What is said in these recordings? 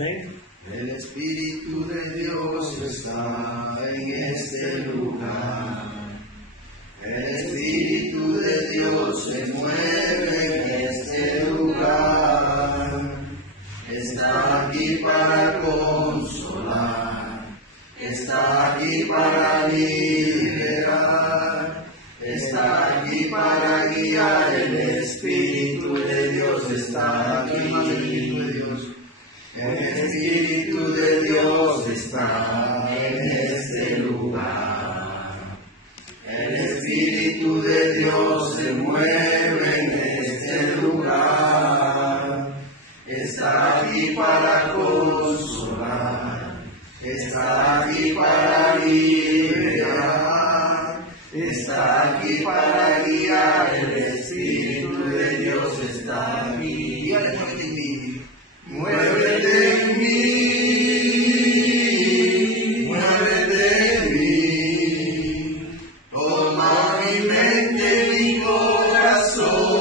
Amén. El Espíritu de Dios está en este lugar. El Espíritu de Dios se mueve en este lugar. Está aquí para consolar. Está aquí para liberar. Está aquí para guiar. El Espíritu de Dios está aquí. El Espíritu de Dios está en este lugar. El Espíritu de Dios se mueve en este lugar. Está aquí para consolar. Está aquí para liberar. Está aquí para guiar. El Espíritu de Dios está aquí. Muévete en mí, muévete en mí, toma mi mente, mi corazón,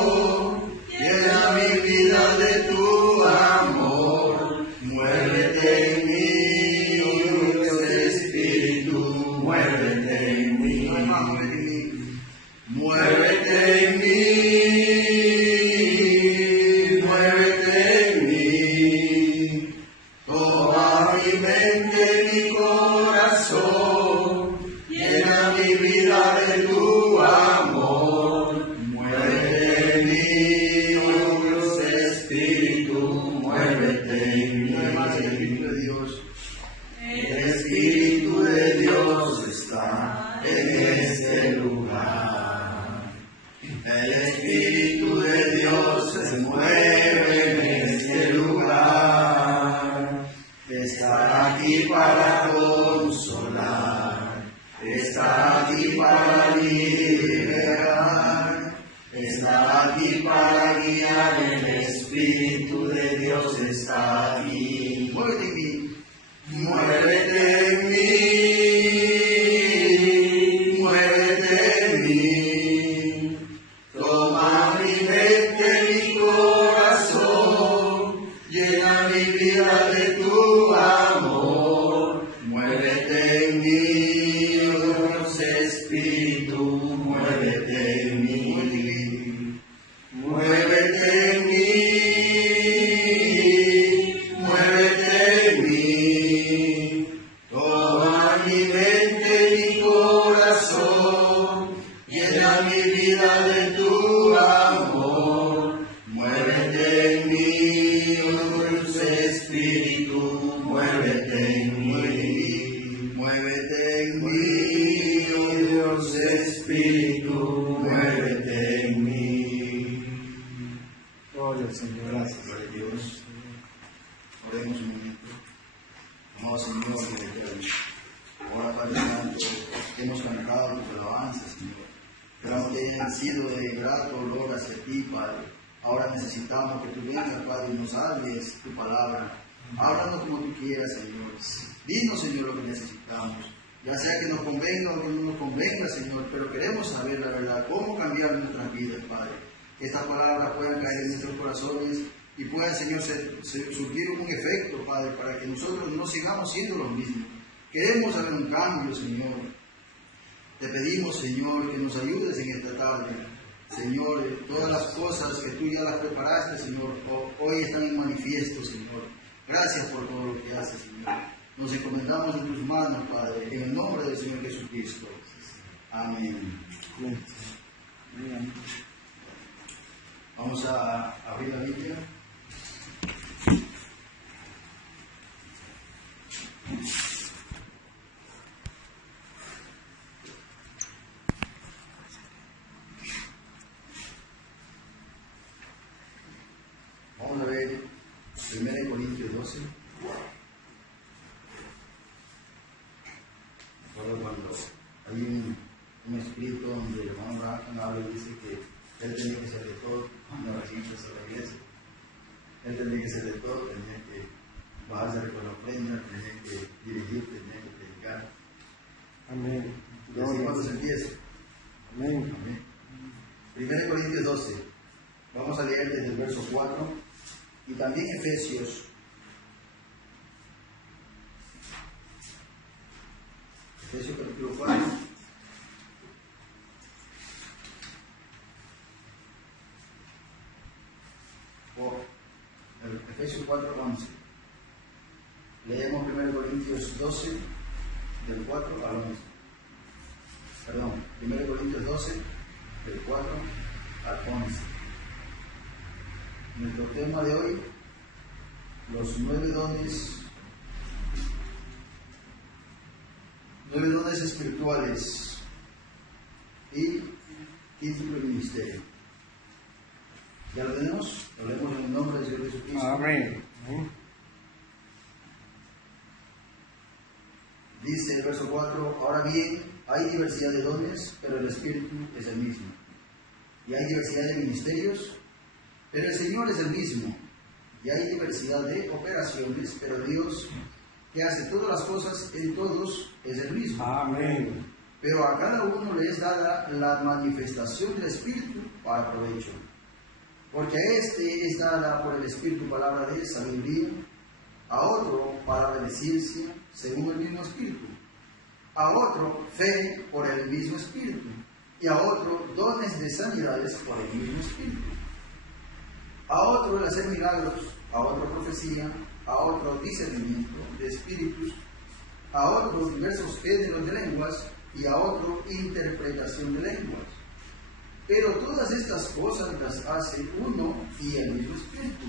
llena mi vida de tu amor, muévete en mí, Dios Espíritu, muévete en mí, muévete en mí. Háblanos como tú quieras, Señor. Dinos, Señor, lo que necesitamos. Ya sea que nos convenga o que no nos convenga, Señor, pero queremos saber la verdad, cómo cambiar nuestras vidas, Padre. Que estas palabras puedan caer en nuestros corazones y puedan, Señor, surgir un efecto, Padre, para que nosotros no sigamos siendo los mismos. Queremos hacer un cambio, Señor. Te pedimos, Señor, que nos ayudes en esta tarde. Señor, todas las cosas que tú ya las preparaste, Señor, hoy están en manifiesto, Señor. Gracias por todo lo que haces, Señor. Nos encomendamos en tus manos, Padre, en el nombre del Señor Jesucristo. Amén. Amén. Vamos a abrir la Biblia. Vamos a ver 1 Corintios 12. Recuerdo cuando hay un escrito donde el hermano Branham habla y dice que él tenía que ser de todo cuando la gente se la iglesia. Él tenía que ser de todo, tenía que bajarse con la ofrenda, tenía que dirigir, tenía que predicar. Amén. Y así cuando se empieza. Amén. Amén. 1 Corintios 12. Vamos a leer desde el verso 4 y también Efesios Efesios 4:11. Leemos 1 Corintios 12, del 4 al 11. Perdón, 1 Corintios 12, del 4 al 11. Nuestro tema de hoy, los 9 dones espirituales y título y ministerio. ¿Ya lo tenemos? Lo leemos en el nombre del Señor Jesucristo. Amén. Dice el verso 4, ahora bien, hay diversidad de dones, pero el Espíritu es el mismo. Y hay diversidad de ministerios, pero el Señor es el mismo. Y hay diversidad de operaciones, pero Dios, que hace todas las cosas en todos, es el mismo. Amén. Pero a cada uno le es dada la manifestación del Espíritu para provecho. Porque a este es dada por el Espíritu palabra de sabiduría, a otro palabra de ciencia, según el mismo Espíritu, a otro fe por el mismo Espíritu, y a otro dones de sanidades por el mismo Espíritu, a otro el hacer milagros, a otro profecía, a otro discernimiento de espíritus, a otros diversos géneros de lenguas, y a otro interpretación de lenguas. Pero todas estas cosas las hace uno y el mismo Espíritu,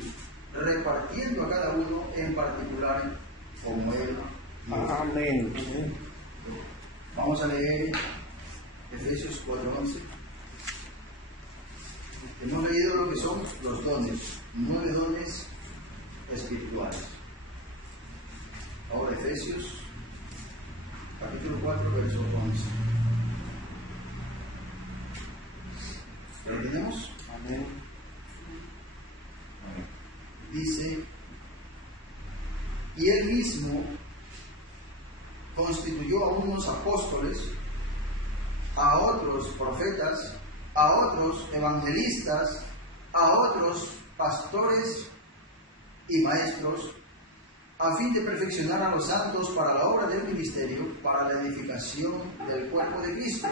repartiendo a cada uno en particular como Él quiere. Amén. Vamos a leer Efesios 4:11. Hemos leído lo que son los dones, 9 dones espirituales. Ahora Efesios capítulo 4, verso 11. ¿Lo tenemos? Amén. Dice, y Él mismo constituyó a unos apóstoles, a otros profetas, a otros evangelistas, a otros pastores y maestros, a fin de perfeccionar a los santos para la obra del ministerio, para la edificación del cuerpo de Cristo,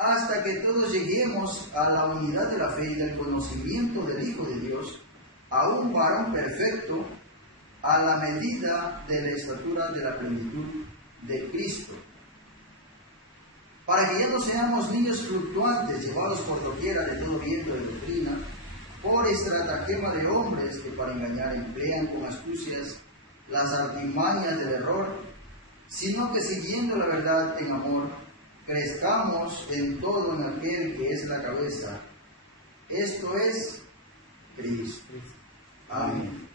hasta que todos lleguemos a la unidad de la fe y del conocimiento del Hijo de Dios, a un varón perfecto, a la medida de la estatura de la plenitud de Cristo, para que ya no seamos niños fluctuantes, llevados por doquiera de todo viento de doctrina, por estratagema de hombres que para engañar emplean con astucias las artimañas del error, sino que siguiendo la verdad en amor, crezcamos en todo en aquel que es la cabeza, esto es Cristo. Amén.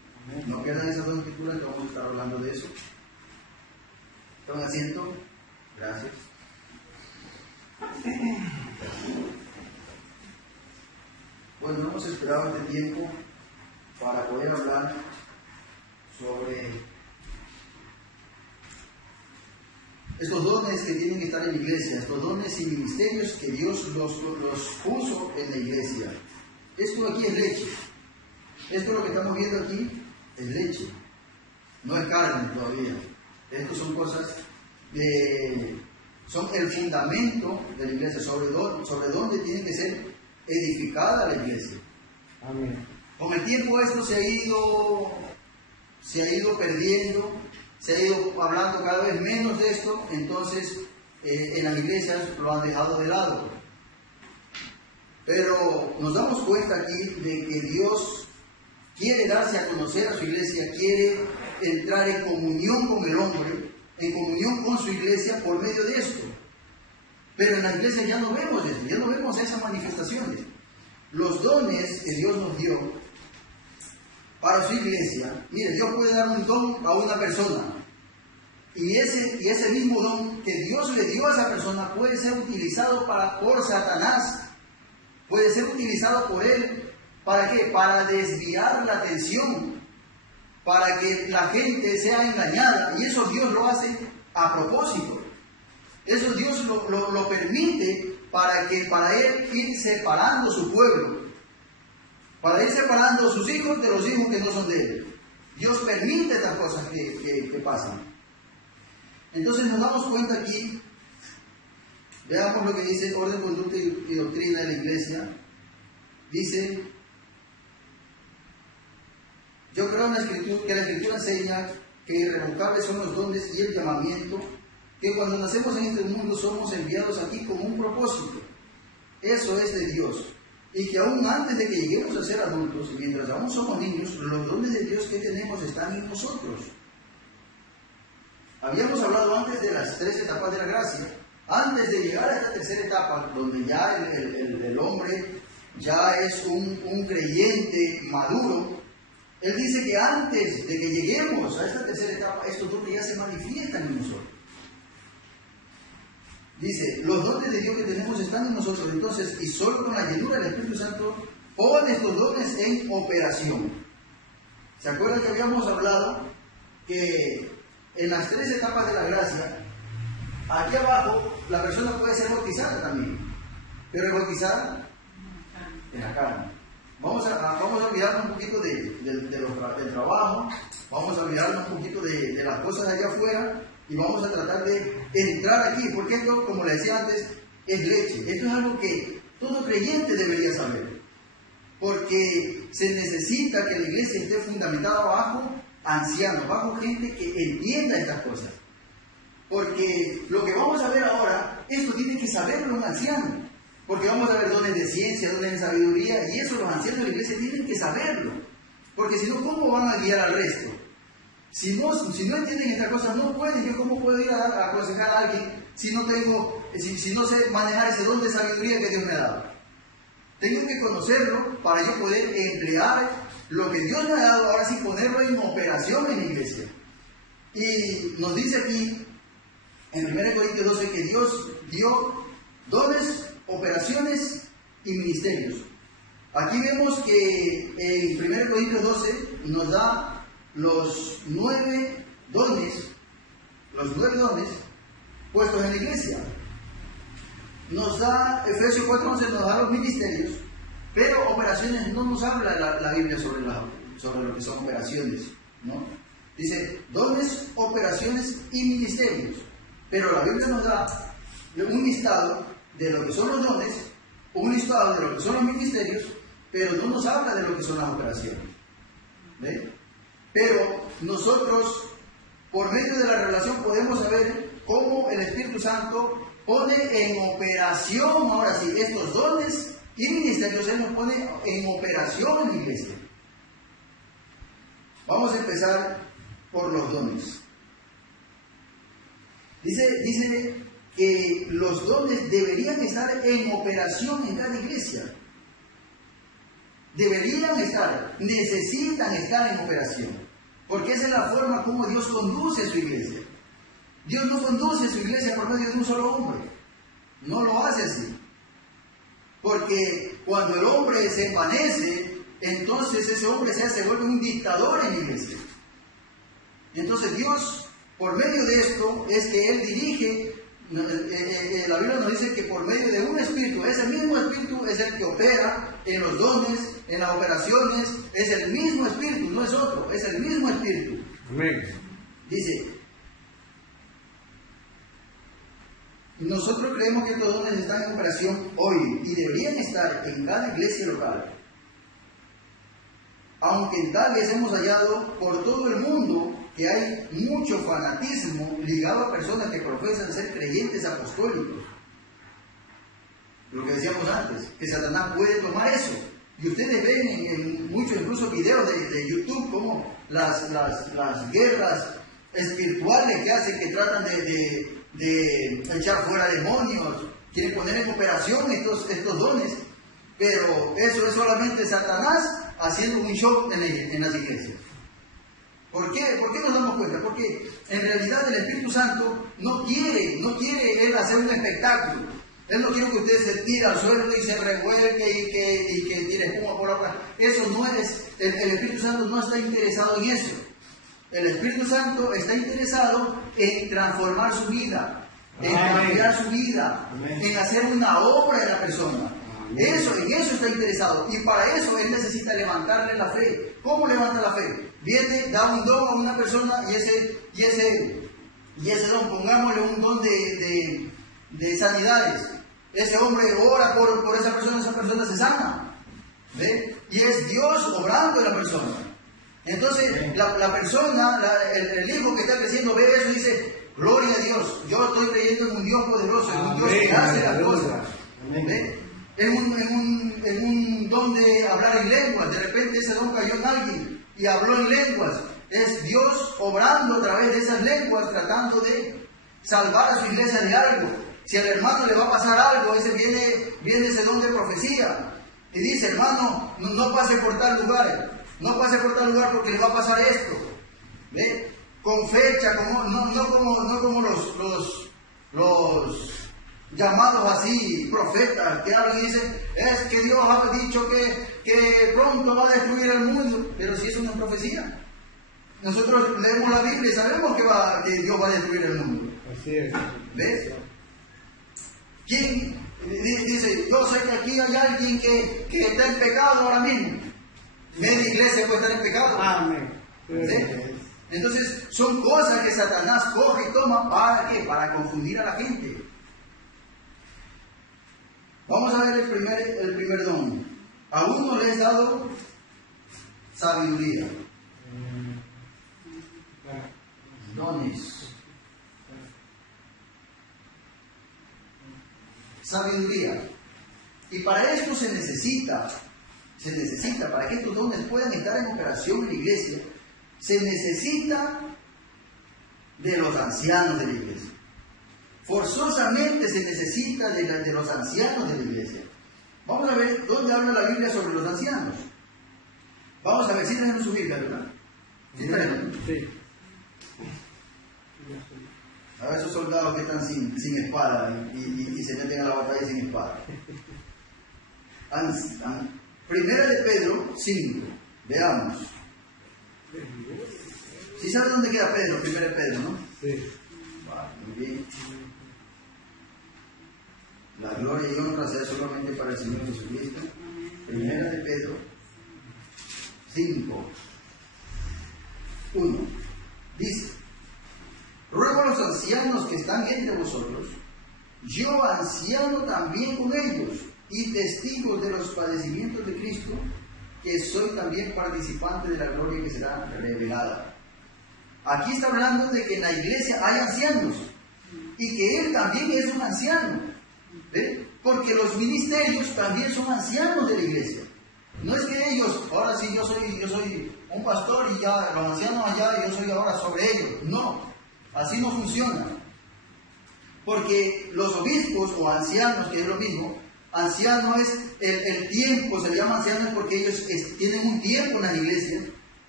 ¿No quedan esas dos escrituras que vamos a estar hablando de eso? Toma asiento. Gracias. Bueno, no hemos esperado este tiempo para poder hablar sobre estos dones que tienen que estar en la iglesia, estos dones y ministerios que Dios los puso en la iglesia. Esto aquí es leche. Esto lo que estamos viendo aquí es leche, no es carne todavía. Estas son cosas son el fundamento de la iglesia, sobre dónde tiene que ser edificada la iglesia. Amén. Con el tiempo esto se ha ido perdiendo, se ha ido hablando cada vez menos de esto, entonces en las iglesias lo han dejado de lado. Pero nos damos cuenta aquí de que Dios quiere darse a conocer a su iglesia, quiere entrar en comunión con el hombre, en comunión con su iglesia por medio de esto. Pero en la iglesia ya no vemos esto, ya no vemos esas manifestaciones. Los dones que Dios nos dio para su iglesia, mire, Dios puede dar un don a una persona, y ese mismo don que Dios le dio a esa persona puede ser utilizado por Satanás, puede ser utilizado por él. ¿Para qué? Para desviar la atención, para que la gente sea engañada. Y eso Dios lo hace a propósito. Eso Dios lo permite para Él ir separando su pueblo, para ir separando sus hijos de los hijos que no son de Él. Dios permite estas cosas que pasan. Entonces nos damos cuenta aquí, veamos lo que dice Orden, Conducta y Doctrina de la Iglesia. Dice, que la Escritura enseña que irrevocables son los dones y el llamamiento, que cuando nacemos en este mundo somos enviados aquí con un propósito. Eso es de Dios. Y que aún antes de que lleguemos a ser adultos, y mientras aún somos niños, los dones de Dios que tenemos están en nosotros. Habíamos hablado antes de las 3 etapas de la gracia. Antes de llegar a esta tercera etapa, donde ya el hombre ya es un creyente maduro, él dice que antes de que lleguemos a esta tercera etapa, estos dones ya se manifiestan en nosotros. Dice, los dones de Dios que tenemos están en nosotros, entonces, y solo con la llenura del Espíritu Santo pone estos dones en operación. ¿Se acuerdan que habíamos hablado que en las 3 etapas de la gracia, aquí abajo la persona puede ser bautizada también, pero es bautizada en la carne? Vamos a olvidarnos un poquito del trabajo, vamos a olvidarnos un poquito de las cosas allá afuera y vamos a tratar de entrar aquí, porque esto, como le decía antes, es leche. Esto es algo que todo creyente debería saber, porque se necesita que la iglesia esté fundamentada bajo ancianos, bajo gente que entienda estas cosas. Porque lo que vamos a ver ahora, esto tiene que saberlo un anciano. Porque vamos a ver dones de ciencia, dones de sabiduría, y eso los ancianos de la iglesia tienen que saberlo. Porque si no, ¿cómo van a guiar al resto? Si no entienden estas cosas, no pueden. ¿Yo cómo puedo ir a aconsejar a alguien si no sé manejar ese don de sabiduría que Dios me ha dado? Tengo que conocerlo para yo poder emplear lo que Dios me ha dado, ahora sí ponerlo en operación en la iglesia. Y nos dice aquí, en 1 Corintios 12, que Dios dio dones, operaciones y ministerios. Aquí vemos que en 1 Corintios 12 nos da los 9 dones puestos en la iglesia. Nos da, Efesios 4:11 nos da los ministerios, pero operaciones no nos habla la Biblia sobre lo que son operaciones, ¿no? Dice dones, operaciones y ministerios, pero la Biblia nos da un listado de lo que son los dones, un listado de lo que son los ministerios, pero no nos habla de lo que son las operaciones. ¿Ve? Pero nosotros, por medio de la relación, podemos saber cómo el Espíritu Santo pone en operación, ahora sí, estos dones y ministerios. Él nos pone en operación en la iglesia. Vamos a empezar por los dones. Dice que los dones deberían estar en operación en cada iglesia. Deberían estar, necesitan estar en operación, porque esa es la forma como Dios conduce a su iglesia. Dios no conduce a su iglesia por medio de un solo hombre, no lo hace así, porque cuando el hombre se envanece, entonces ese hombre se vuelve un dictador en la iglesia. Y entonces Dios, por medio de esto, es que Él dirige. La Biblia nos dice que por medio de un espíritu, ese mismo espíritu es el que opera en los dones, en las operaciones, es el mismo espíritu, no es otro, es el mismo espíritu. Amén. Dice, nosotros creemos que estos dones están en operación hoy y deberían estar en cada iglesia local. Aunque en tal vez hemos hallado por todo el mundo que hay mucho fanatismo ligado a personas que profesan ser creyentes apostólicos. Lo que decíamos antes, que Satanás puede tomar eso. Y ustedes ven en muchos incluso videos de YouTube como las guerras espirituales que hacen, que tratan de echar fuera demonios, quieren poner en operación estos dones. Pero eso es solamente Satanás haciendo un show en las iglesias. ¿Por qué? ¿Por qué nos damos cuenta? Porque en realidad el Espíritu Santo no quiere Él hacer un espectáculo. Él no quiere que usted se tire al suelo y se revuelque y que tire espuma por la boca. Eso no es, el Espíritu Santo no está interesado en eso. El Espíritu Santo está interesado en transformar su vida, en cambiar su vida, en hacer una obra en la persona. En eso está interesado, y para eso Él necesita levantarle la fe. ¿Cómo levanta la fe? Viene, da un don a una persona y ese don, pongámosle un don de sanidades. Ese hombre ora por esa persona se sana. ¿Ve? Y es Dios obrando en la persona. Entonces, la persona, el hijo que está creciendo, ve eso y dice, gloria a Dios, yo estoy creyendo en un Dios poderoso, en un Dios que hace las cosas. En un don de hablar en lenguas, de repente ese don cayó en alguien y habló en lenguas. Es Dios obrando a través de esas lenguas, tratando de salvar a su iglesia de algo. Si al hermano le va a pasar algo, viene ese don de profecía y dice, hermano, no pase por tal lugar, no pase por tal lugar porque le va a pasar esto. ¿Ve? Con fecha, no como los llamados así, profetas, que hablan y dicen, es que Dios ha dicho que pronto va a destruir el mundo, pero si es una profecía. Nosotros leemos la Biblia y sabemos que Dios va a destruir el mundo. Así es. ¿Ves? ¿Quién dice, yo sé que aquí hay alguien que está en pecado ahora mismo? Media iglesia puede estar en pecado. Amén. ¿Sí? Entonces, son cosas que Satanás coge y toma ¿para qué? Para confundir a la gente. Vamos a ver el primer don. A uno le es dado sabiduría. Dones. Sabiduría. Y para esto se necesita, para que estos dones puedan estar en operación en la iglesia, se necesita de los ancianos de la iglesia. Forzosamente se necesita de los ancianos de la iglesia. Vamos a ver dónde habla la Biblia sobre los ancianos. Vamos a ver si tenemos su Biblia, ¿verdad? ¿Sí tenemos? Sí. A ver esos soldados que están sin espada y se meten a la batalla sin espada. Primera de Pedro 5. Veamos. ¿Sí sabes dónde queda Pedro? Primera de Pedro, ¿no? Sí. Vale, muy bien. La gloria y honra sea solamente para el Señor Jesucristo. Primera de Pedro 5. 1. Dice, ruego a los ancianos que están entre vosotros, yo anciano también con ellos, y testigos de los padecimientos de Cristo, que soy también participante de la gloria que será revelada. Aquí está hablando de que en la iglesia hay ancianos, y que él también es un anciano. ¿Ve? Porque los ministerios también son ancianos de la iglesia. No es que ellos, ahora sí yo soy un pastor y ya los ancianos allá, yo soy ahora sobre ellos. No, así no funciona. Porque los obispos o ancianos, que es lo mismo, anciano es el tiempo, se llama ancianos porque ellos tienen un tiempo en la iglesia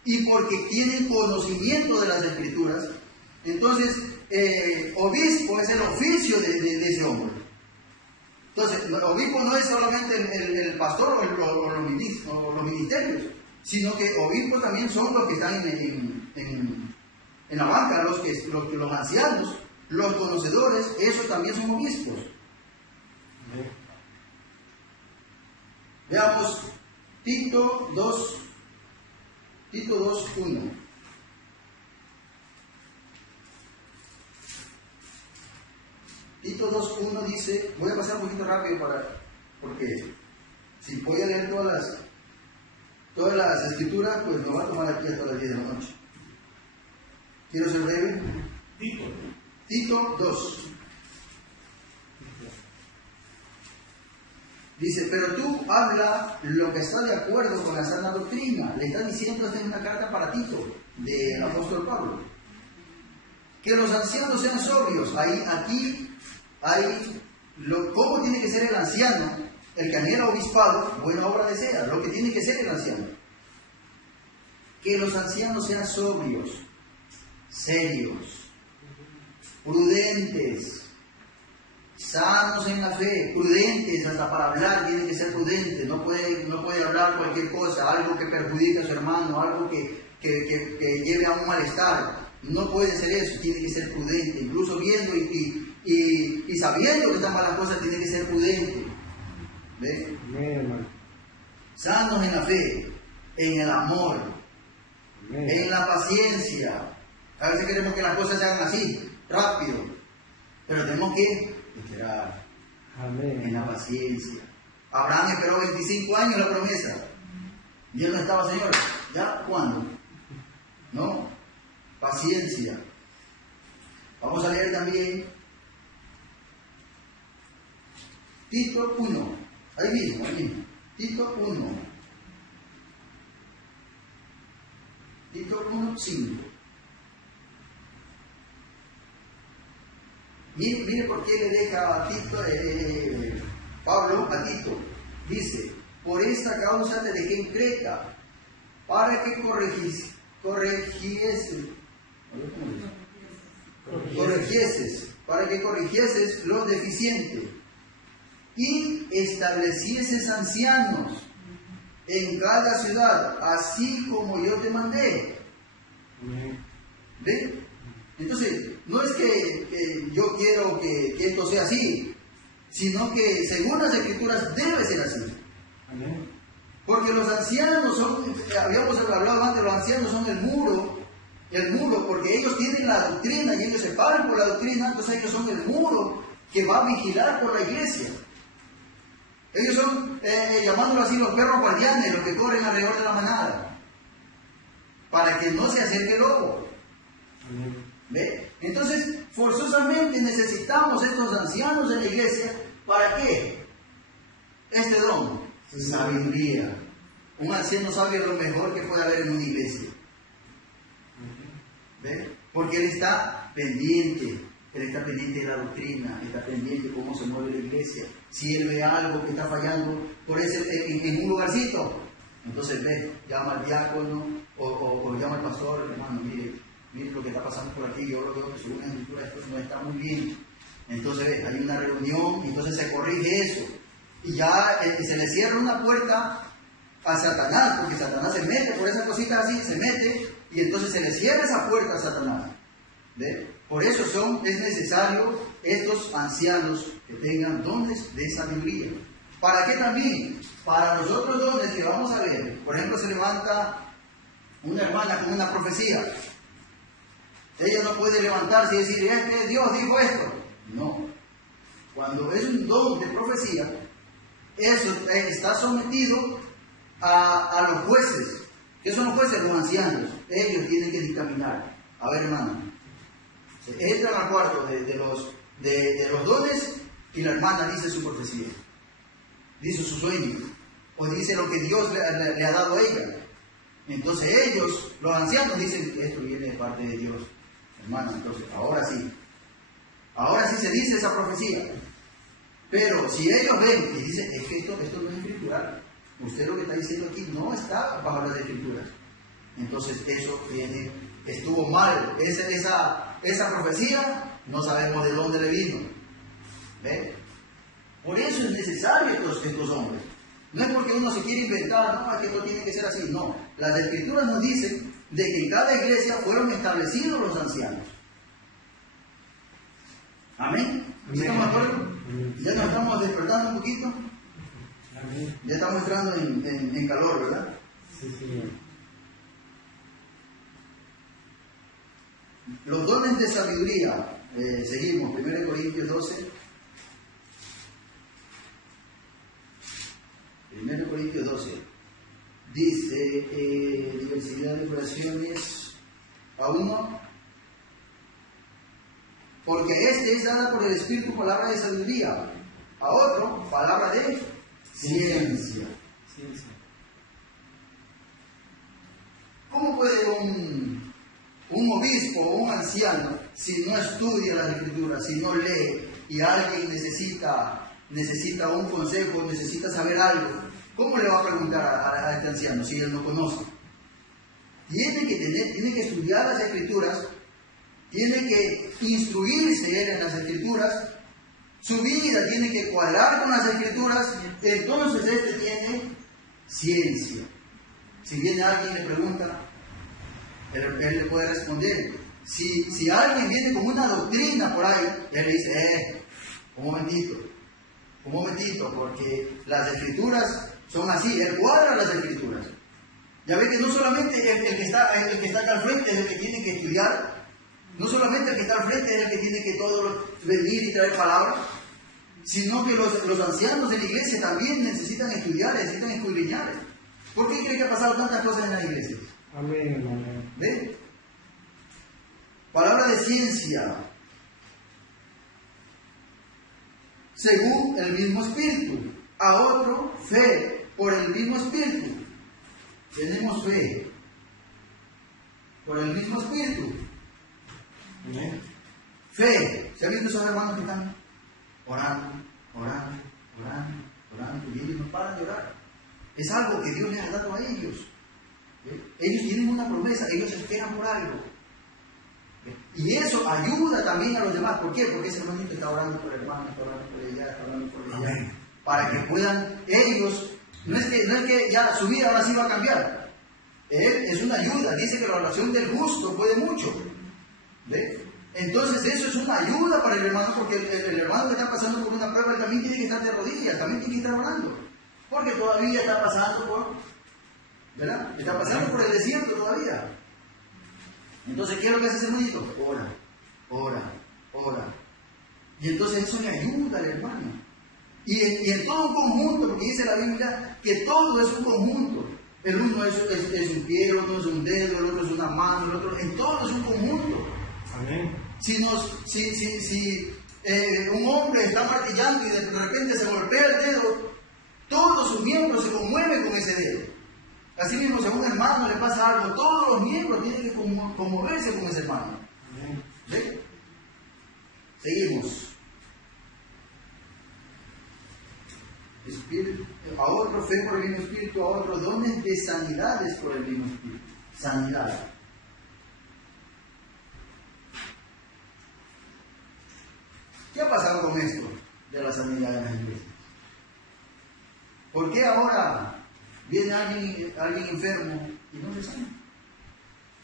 y porque tienen conocimiento de las escrituras. Entonces, obispo es el oficio de ese hombre. Entonces, el obispo no es solamente el pastor o los ministerios, sino que obispos también son los que están en la banca, los ancianos, los conocedores, esos también son obispos. Veamos Tito 2:1. Tito 2:1 dice, voy a pasar un poquito rápido porque si voy a leer todas las escrituras, pues me va a tomar aquí hasta las 10 de la noche. Quiero ser breve. Tito 2. Dice, pero tú habla lo que está de acuerdo con la sana doctrina. Le está diciendo, esta es una carta para Tito, del apóstol Pablo. Que los ancianos sean sobrios. ¿Cómo tiene que ser el anciano? El que anhela obispado, buena obra desea, lo que tiene que ser el anciano. Que los ancianos sean sobrios, serios, prudentes, sanos en la fe, prudentes, hasta para hablar tiene que ser prudente, no puede hablar cualquier cosa, algo que perjudique a su hermano, algo que lleve a un malestar. No puede ser eso, tiene que ser prudente, incluso viendo y sabiendo que están malas cosas, tiene que ser prudente. ¿Ve? Sanos en la fe, en el amor, en la paciencia. A veces queremos que las cosas se hagan así, rápido, pero tenemos que esperar. En la paciencia. Abraham esperó 25 años la promesa. Y él no estaba, Señor, ¿ya cuándo? ¿no? Paciencia. Vamos a leer también Tito 1, ahí mismo, Tito 1, Tito 1, 5. Mire por qué le deja a Tito, Pablo a Tito. Dice, por esta causa te dejé en Creta, para que corrigieses lo deficiente y establecieses ancianos en cada ciudad, así como yo te mandé. ¿Ve? Entonces, no es que yo quiero que esto sea así, sino que según las Escrituras debe ser así. Amén. Porque los ancianos son, habíamos hablado antes, los ancianos son el muro, porque ellos tienen la doctrina y ellos se paran por la doctrina, entonces ellos son el muro que va a vigilar por la iglesia. Ellos son, llamándolo así, los perros guardianes, los que corren alrededor de la manada, para que no se acerque el lobo. ¿Ve? Entonces, forzosamente necesitamos estos ancianos en la iglesia. ¿Para qué? Este don, sabiduría. Un anciano sabio es lo mejor que puede haber en una iglesia. ¿Ve? Porque él está pendiente de la doctrina, está pendiente de cómo se mueve la iglesia. Si él ve algo que está fallando por en un lugarcito, entonces ve, llama al diácono o llama al pastor, hermano, mire lo que está pasando por aquí, yo lo veo que según la Escritura esto no está muy bien. Entonces ve, hay una reunión y entonces se corrige eso. Y ya se le cierra una puerta a Satanás, porque Satanás se mete por esas cositas así, se mete y entonces se le cierra esa puerta a Satanás. ¿Ve? Por eso es necesario estos ancianos que tengan dones de sabiduría. ¿Para qué también? Para los otros dones que vamos a ver. Por ejemplo, se levanta una hermana con una profecía. Ella no puede levantarse y decir, es que Dios dijo esto. No. Cuando es un don de profecía, eso está sometido a los jueces. ¿Qué son los jueces? Los ancianos. Ellos tienen que dictaminar. A ver, hermano. Entran al cuarto de los dones y la hermana dice su profecía. Dice su sueño. O dice lo que Dios le ha dado a ella. Entonces ellos, los ancianos, dicen que esto viene de parte de Dios. Hermano, entonces, ahora sí se dice esa profecía. Pero si ellos ven y dicen, es que esto no es escritural, usted lo que está diciendo aquí no está bajo las escrituras, entonces eso estuvo mal, esa profecía no sabemos de dónde le vino. ¿Ve? Por eso es necesario estos hombres. No es porque uno se quiere inventar, no, es que esto tiene que ser así, no. Las escrituras nos dicen de que en cada iglesia fueron establecidos los ancianos. ¿Amén? ¿Estamos de acuerdo? ¿Ya nos estamos despertando un poquito? Amén. Ya estamos entrando en calor, ¿verdad? Sí, sí. Los dones de sabiduría, seguimos, 1 Corintios 12. 1 Corintios 12. Dice, diversidad de oraciones a uno, porque es dada por el Espíritu palabra de sabiduría, a otro palabra de ciencia. ¿Cómo puede un obispo o un anciano, si no estudia las escrituras, si no lee y alguien necesita un consejo, necesita saber algo, cómo le va a preguntar a este anciano si él no conoce? Tiene que estudiar las escrituras, tiene que instruirse él en las escrituras, su vida tiene que cuadrar con las escrituras, entonces este tiene ciencia. Si viene alguien y le pregunta, él le puede responder. Si alguien viene con una doctrina por ahí, él le dice, un momentito, porque las escrituras son así, él cuadra las escrituras. Ya ve que no solamente el que está acá al frente es el que tiene que estudiar, no solamente el que está al frente es el que tiene que todo venir y traer palabras, sino que los ancianos de la iglesia también necesitan estudiar, necesitan escudriñar. ¿Por qué cree que ha pasado tantas cosas en la iglesia? Amén, amén. ¿Ve? Palabra de ciencia. Según el mismo Espíritu. A otro, fe por el mismo Espíritu. Tenemos fe por el mismo Espíritu. Amén. Fe. ¿Se han visto esos hermanos que están orando, y ellos no paran de orar? Es algo que Dios les ha dado a ellos. Ellos tienen una promesa, ellos esperan por algo. Y eso ayuda también a los demás. ¿Por qué? Porque ese hermanito está orando por el hermano, está orando por ella, está orando por ella. Amén. Para que puedan ellos, no es que ya su vida ahora sí va a cambiar. Es una ayuda. Dice que la oración del justo puede mucho. ¿Ve? Entonces eso es una ayuda para el hermano, porque el hermano que está pasando por una prueba, él también tiene que estar de rodillas, también tiene que estar orando. Porque todavía está pasando por, ¿verdad? Está pasando por el desierto todavía. Entonces, ¿qué es lo que hace ese hermanito? Ora. Y entonces eso le ayuda al hermano. Y en todo un conjunto, porque dice la Biblia que todo es un conjunto. El uno es un pie, el otro es un dedo, el otro es una mano, el otro, en todo es un conjunto. Amén. Si un hombre está martillando y de repente se golpea el dedo, todos sus miembros se conmueven con ese dedo. Así mismo, si a un hermano le pasa algo, todos los miembros tienen que conmoverse con ese hermano. ¿Sí? Seguimos. Espíritu, a otro fe por el mismo Espíritu, a otro dones de sanidades por el mismo Espíritu. Sanidad. ¿Qué ha pasado con esto de la sanidad en las iglesias? ¿Por qué ahora viene alguien enfermo y no se sana?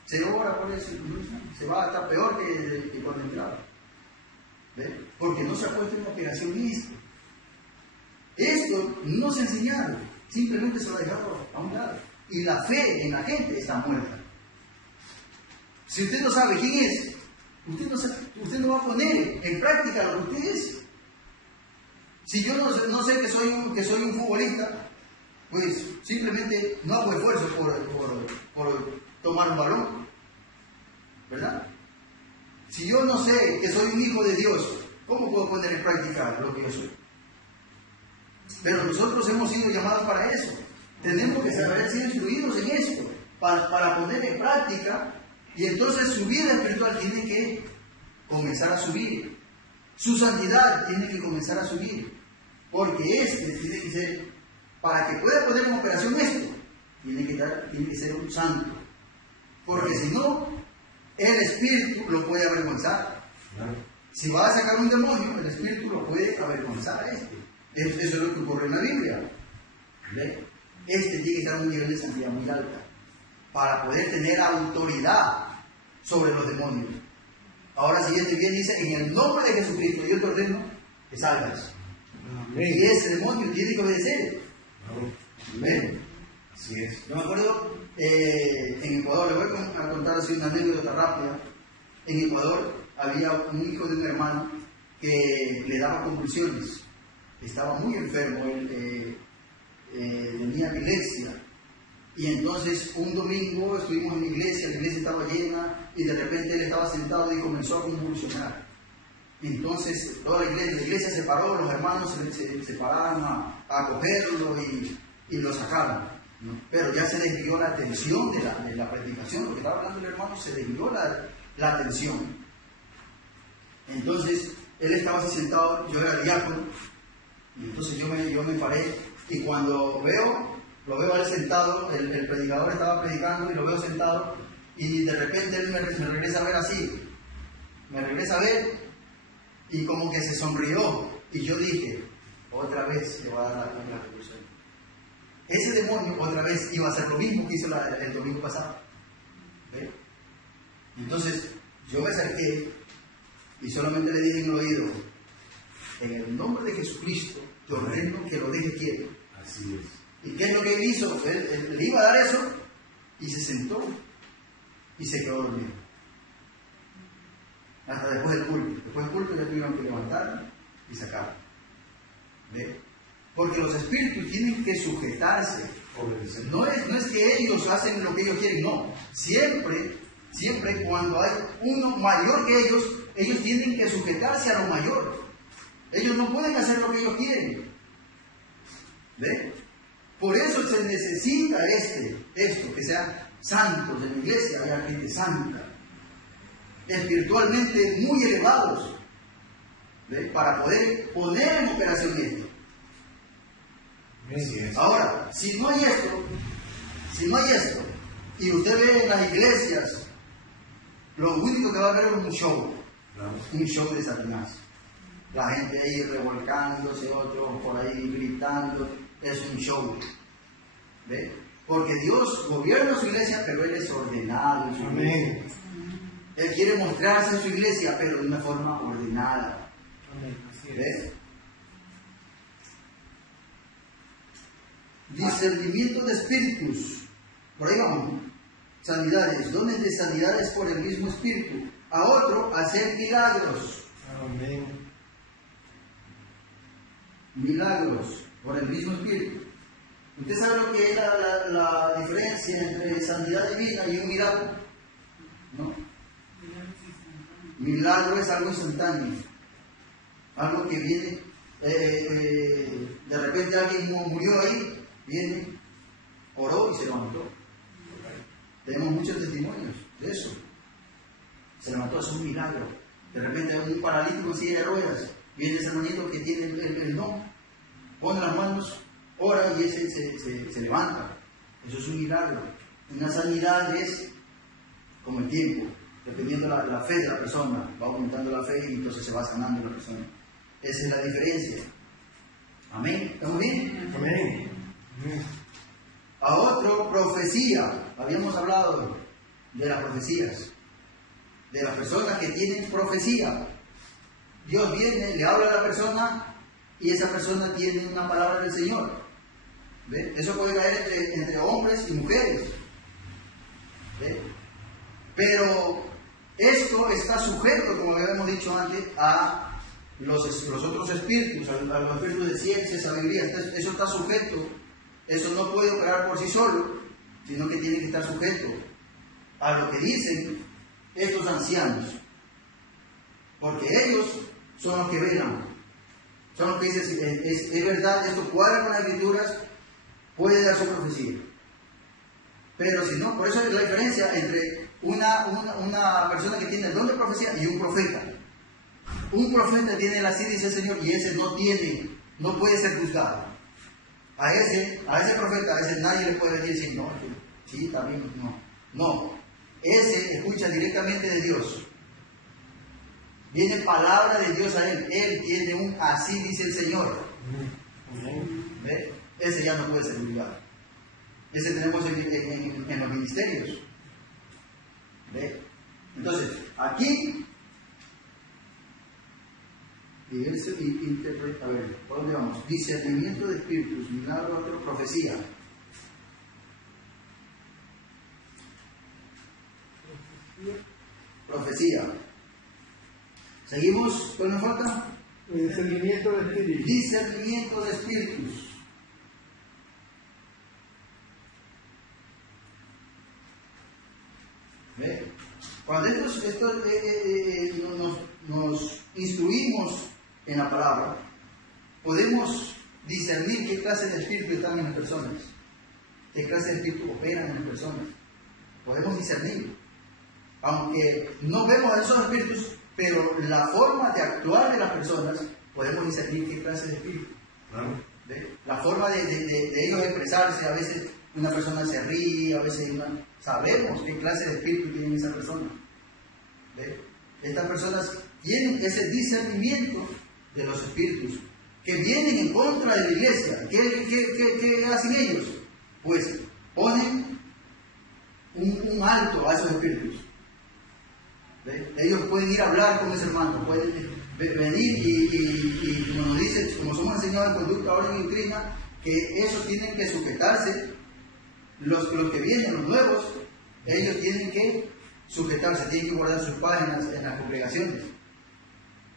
Se ora por eso y no se sana. Se va a estar peor que cuando entraba. ¿Ve? Porque no se ha puesto en operación esto. Esto no se ha enseñado, simplemente se lo ha dejado a un lado. Y la fe en la gente está muerta. Si usted no sabe quién es, usted no va a poner en práctica lo que usted es. Si yo no sé que soy un futbolista, pues simplemente no hago esfuerzo por tomar un balón, ¿verdad? Si yo no sé que soy un hijo de Dios, ¿cómo puedo poner en práctica lo que yo soy? Pero nosotros hemos sido llamados para eso. Tenemos que haber sido instruidos en esto, para poner en práctica, y entonces su vida espiritual tiene que comenzar a subir. Su santidad tiene que comenzar a subir. Porque tiene que ser, para que pueda poner en operación esto, tiene que ser un santo. Porque si no, el espíritu lo puede avergonzar. Si va a sacar un demonio, el espíritu lo puede avergonzar a este. Eso es lo que ocurre en la Biblia. ¿Ve? Tiene que estar en un nivel de santidad muy alta para poder tener autoridad sobre los demonios. Ahora siguiente viene y dice: en el nombre de Jesucristo yo te ordeno que salgas. Y ese demonio tiene que obedecer. ¿Ven? Así es. Yo me acuerdo en Ecuador, le voy a contar así una anécdota rápida. En Ecuador había un hijo de un hermano que le daba convulsiones. Estaba muy enfermo, él tenía epilepsia. Y entonces un domingo estuvimos en la iglesia estaba llena, y de repente él estaba sentado y comenzó a convulsionar. Entonces toda la iglesia se paró, los hermanos se pararon a acogerlo y lo sacaron, ¿no? Pero ya se desvió la atención de la predicación, lo que estaba hablando el hermano, se desvió la atención. Entonces él estaba así sentado, yo era diácono, y entonces yo me paré, y cuando lo veo a él sentado, el predicador estaba predicando y lo veo sentado, y de repente él me regresa a ver así, y como que se sonrió, y yo dije: otra vez le va a dar la convulsión. Ese demonio otra vez iba a hacer lo mismo que hizo el domingo pasado. ¿Ve? Entonces yo me acerqué y solamente le dije en el oído: en el nombre de Jesucristo te ordeno que lo deje quieto. Así es. ¿Y qué es lo que él hizo? Él le iba a dar eso y se sentó y se quedó dormido. Hasta después del culto. Después del culto ya tuvieron que levantarlo y sacarlo. ¿Ve? Porque los espíritus tienen que sujetarse. No es que ellos hacen lo que ellos quieren, no. Siempre Siempre cuando hay uno mayor que ellos tienen que sujetarse a lo mayor. Ellos no pueden hacer lo que ellos quieren. ¿Ve? Por eso se necesita esto, que sean santos en la iglesia, haya gente santa, espiritualmente muy elevados, ¿ve? Para poder poner en operación esto. Así es. Ahora, si no hay esto, y usted ve en las iglesias, lo único que va a haber es un show de Satanás. La gente ahí revolcándose, otros por ahí gritando, es un show. ¿Ve? Porque Dios gobierna su iglesia, pero Él es ordenado en su iglesia. Amén. Él quiere mostrarse en su iglesia, pero de una forma ordenada. Amén. Así es. ¿Ves? Discernimiento de espíritus. Por ahí vamos. Sanidades. Dones de sanidades por el mismo espíritu. A otro, hacer milagros. Amén. Milagros por el mismo espíritu. ¿Usted sabe lo que es la diferencia entre sanidad divina y un milagro? ¿No? Milagro es algo instantáneo. Algo que viene, de repente alguien murió ahí, viene, oró y se levantó. Tenemos muchos testimonios de eso. Se levantó, es un milagro. De repente hay un paralítico en silla de ruedas, viene ese hermanito que tiene el don, pone las manos, ora y ese se levanta. Eso es un milagro. Una sanidad es como el tiempo, dependiendo la fe de la persona, va aumentando la fe y entonces se va sanando la persona. Esa es la diferencia. Amén. ¿Estamos bien? Amén. Amén. A otro, profecía. Habíamos hablado de las profecías, de las personas que tienen profecía. Dios viene, le habla a la persona y esa persona tiene una palabra del Señor. ¿Ve? Eso puede caer entre hombres y mujeres. ¿Ve? Pero esto está sujeto, como habíamos dicho antes, a los otros espíritus, a los espíritus de ciencia, sabiduría. Entonces, eso está sujeto, eso no puede operar por sí solo, sino que tiene que estar sujeto a lo que dicen estos ancianos. Porque ellos son los que velan, son los que dicen, es verdad, esto cuadra con las escrituras, puede dar su profecía. Pero si no, por eso es la diferencia entre una persona que tiene el don de profecía y un profeta. Un profeta tiene el así dice el Señor y ese no puede ser juzgado. A ese profeta, a ese nadie le puede decir, no, sí, también, no. Ese escucha directamente de Dios. Viene palabra de Dios a él. Él tiene un así dice el Señor. ¿Ve? Ese ya no puede ser juzgado. Ese tenemos en los ministerios. ¿Ve? Entonces, aquí, a ver, ¿por dónde vamos? Discernimiento de espíritus, milagro, otro, profecía. Profecía. ¿Seguimos? ¿Cuál nos falta? Discernimiento de espíritus. Discernimiento de espíritus. ¿Ve? Cuando nos instruimos en la palabra, podemos discernir qué clase de espíritu están en las personas, qué clase de espíritu operan en las personas. Podemos discernir. Aunque no vemos a esos espíritus, pero la forma de actuar de las personas, podemos discernir qué clase de espíritu. ¿Ve? La forma de ellos expresarse, a veces una persona se ríe, a veces sabemos qué clase de espíritu tiene esa persona. ¿Ve? Estas personas tienen ese discernimiento de los espíritus que vienen en contra de la iglesia. ¿Qué hacen ellos? Pues ponen un alto a esos espíritus. ¿Ve? Ellos pueden ir a hablar con ese hermano, pueden venir y como nos dice, como somos enseñados en conducta, orden y doctrina, que esos tienen que sujetarse, los que vienen, los nuevos, ellos tienen que sujetarse, tienen que guardar sus páginas en las congregaciones.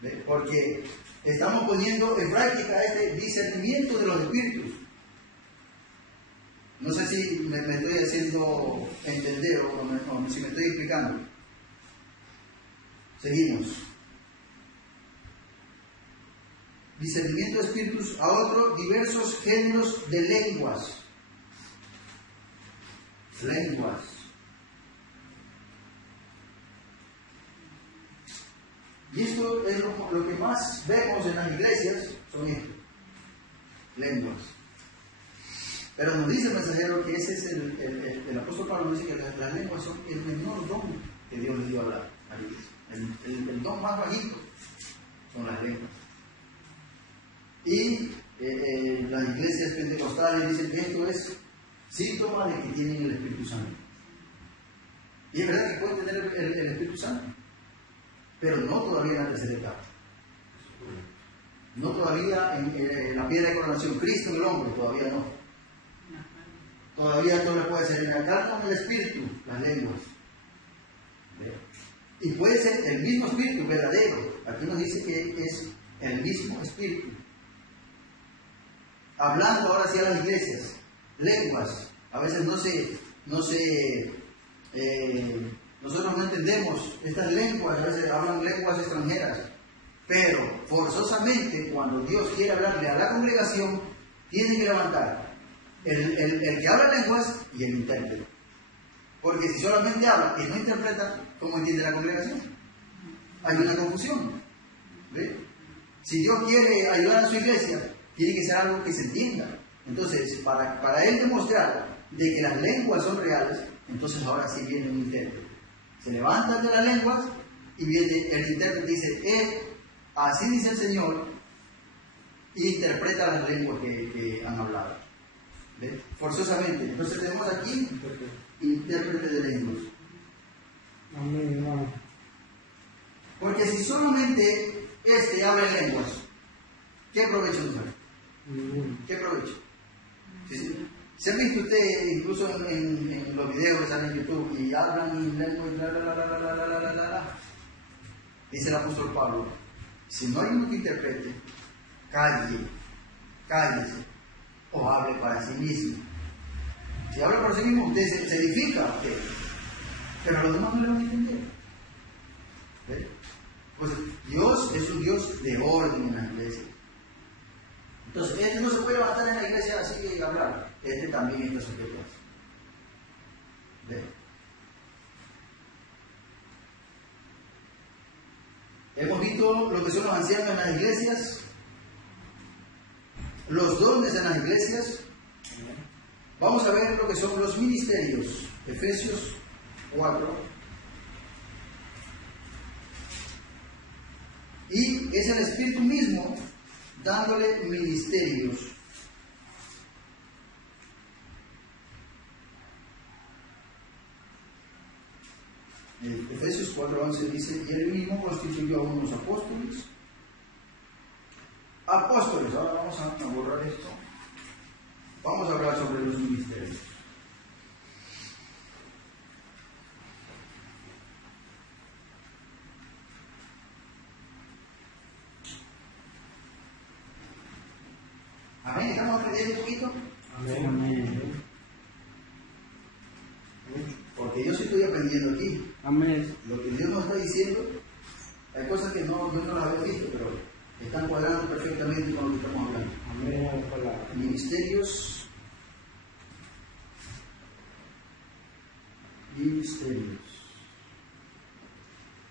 ¿Ve? Porque estamos poniendo en práctica este discernimiento de los espíritus. No sé si me estoy haciendo entender o si me estoy explicando. Seguimos. Discernimiento de espíritus, a otro, diversos géneros de lenguas. Lenguas. Y esto es lo que más vemos en las iglesias, son esto, lenguas. Pero nos dice el mensajero que ese es el apóstol Pablo, dice que las lenguas son el menor don que Dios le dio a la iglesia. El don más bajito son las lenguas. Y las iglesias pentecostales dicen que esto es síntoma de que tienen el Espíritu Santo. Y es verdad que pueden tener el Espíritu Santo, pero no todavía en la tercera etapa. No todavía en la piedra de coronación, Cristo en el hombre, todavía no. Todavía todo le puede ser engañar con el Espíritu, las lenguas. Y puede ser el mismo Espíritu verdadero. Aquí nos dice que es el mismo Espíritu. Hablando ahora sí a las iglesias, lenguas. A veces nosotros no entendemos estas lenguas, a veces hablan lenguas extranjeras. Pero forzosamente, cuando Dios quiere hablarle a la congregación, tiene que levantar el que habla lenguas y el intérprete. Porque si solamente habla y no interpreta, ¿cómo entiende la congregación? Hay una confusión. ¿Ve? Si Dios quiere ayudar a su iglesia, tiene que ser algo que se entienda. Entonces, para él demostrar de que las lenguas son reales, entonces ahora sí viene un intérprete. Se levanta de las lenguas y viene el intérprete y dice, así dice el Señor, y interpreta las lenguas que han hablado. ¿Ve? Forzosamente. Entonces tenemos aquí intérprete de lenguas. Amén, amén. Porque si solamente habla en lenguas, ¿qué provecho nos da? ¿Qué provecho? ¿Se ha visto usted incluso en los videos que salen en YouTube y hablan en lenguas, dice el apóstol Pablo, si no hay uno que interprete, cállese o hable para sí mismo. Si habla por sí mismo, usted se edifica, pero los demás no le van a entender. ¿Ve? Pues Dios es un Dios de orden en la iglesia. Entonces, este no se puede levantar en la iglesia así y hablar. Este también está sujeto a eso. ¿Ve? Hemos visto lo que son los ancianos en las iglesias, los dones en las iglesias. Vamos a ver lo que son los ministerios. Efesios 4. Y es el Espíritu mismo dándole ministerios. Efesios 4:11 dice, y él mismo constituyó a unos apóstoles. Ahora vamos a borrar esto. Vamos a hablar sobre los ministerios. Amén, ¿estamos aprendiendo un poquito? Amén, amén. Porque yo sí estoy aprendiendo aquí. Amén. Lo que Dios nos está diciendo, hay cosas que yo no las había visto, pero están cuadrando perfectamente con lo que estamos hablando. Amén, palabra. Ministerios.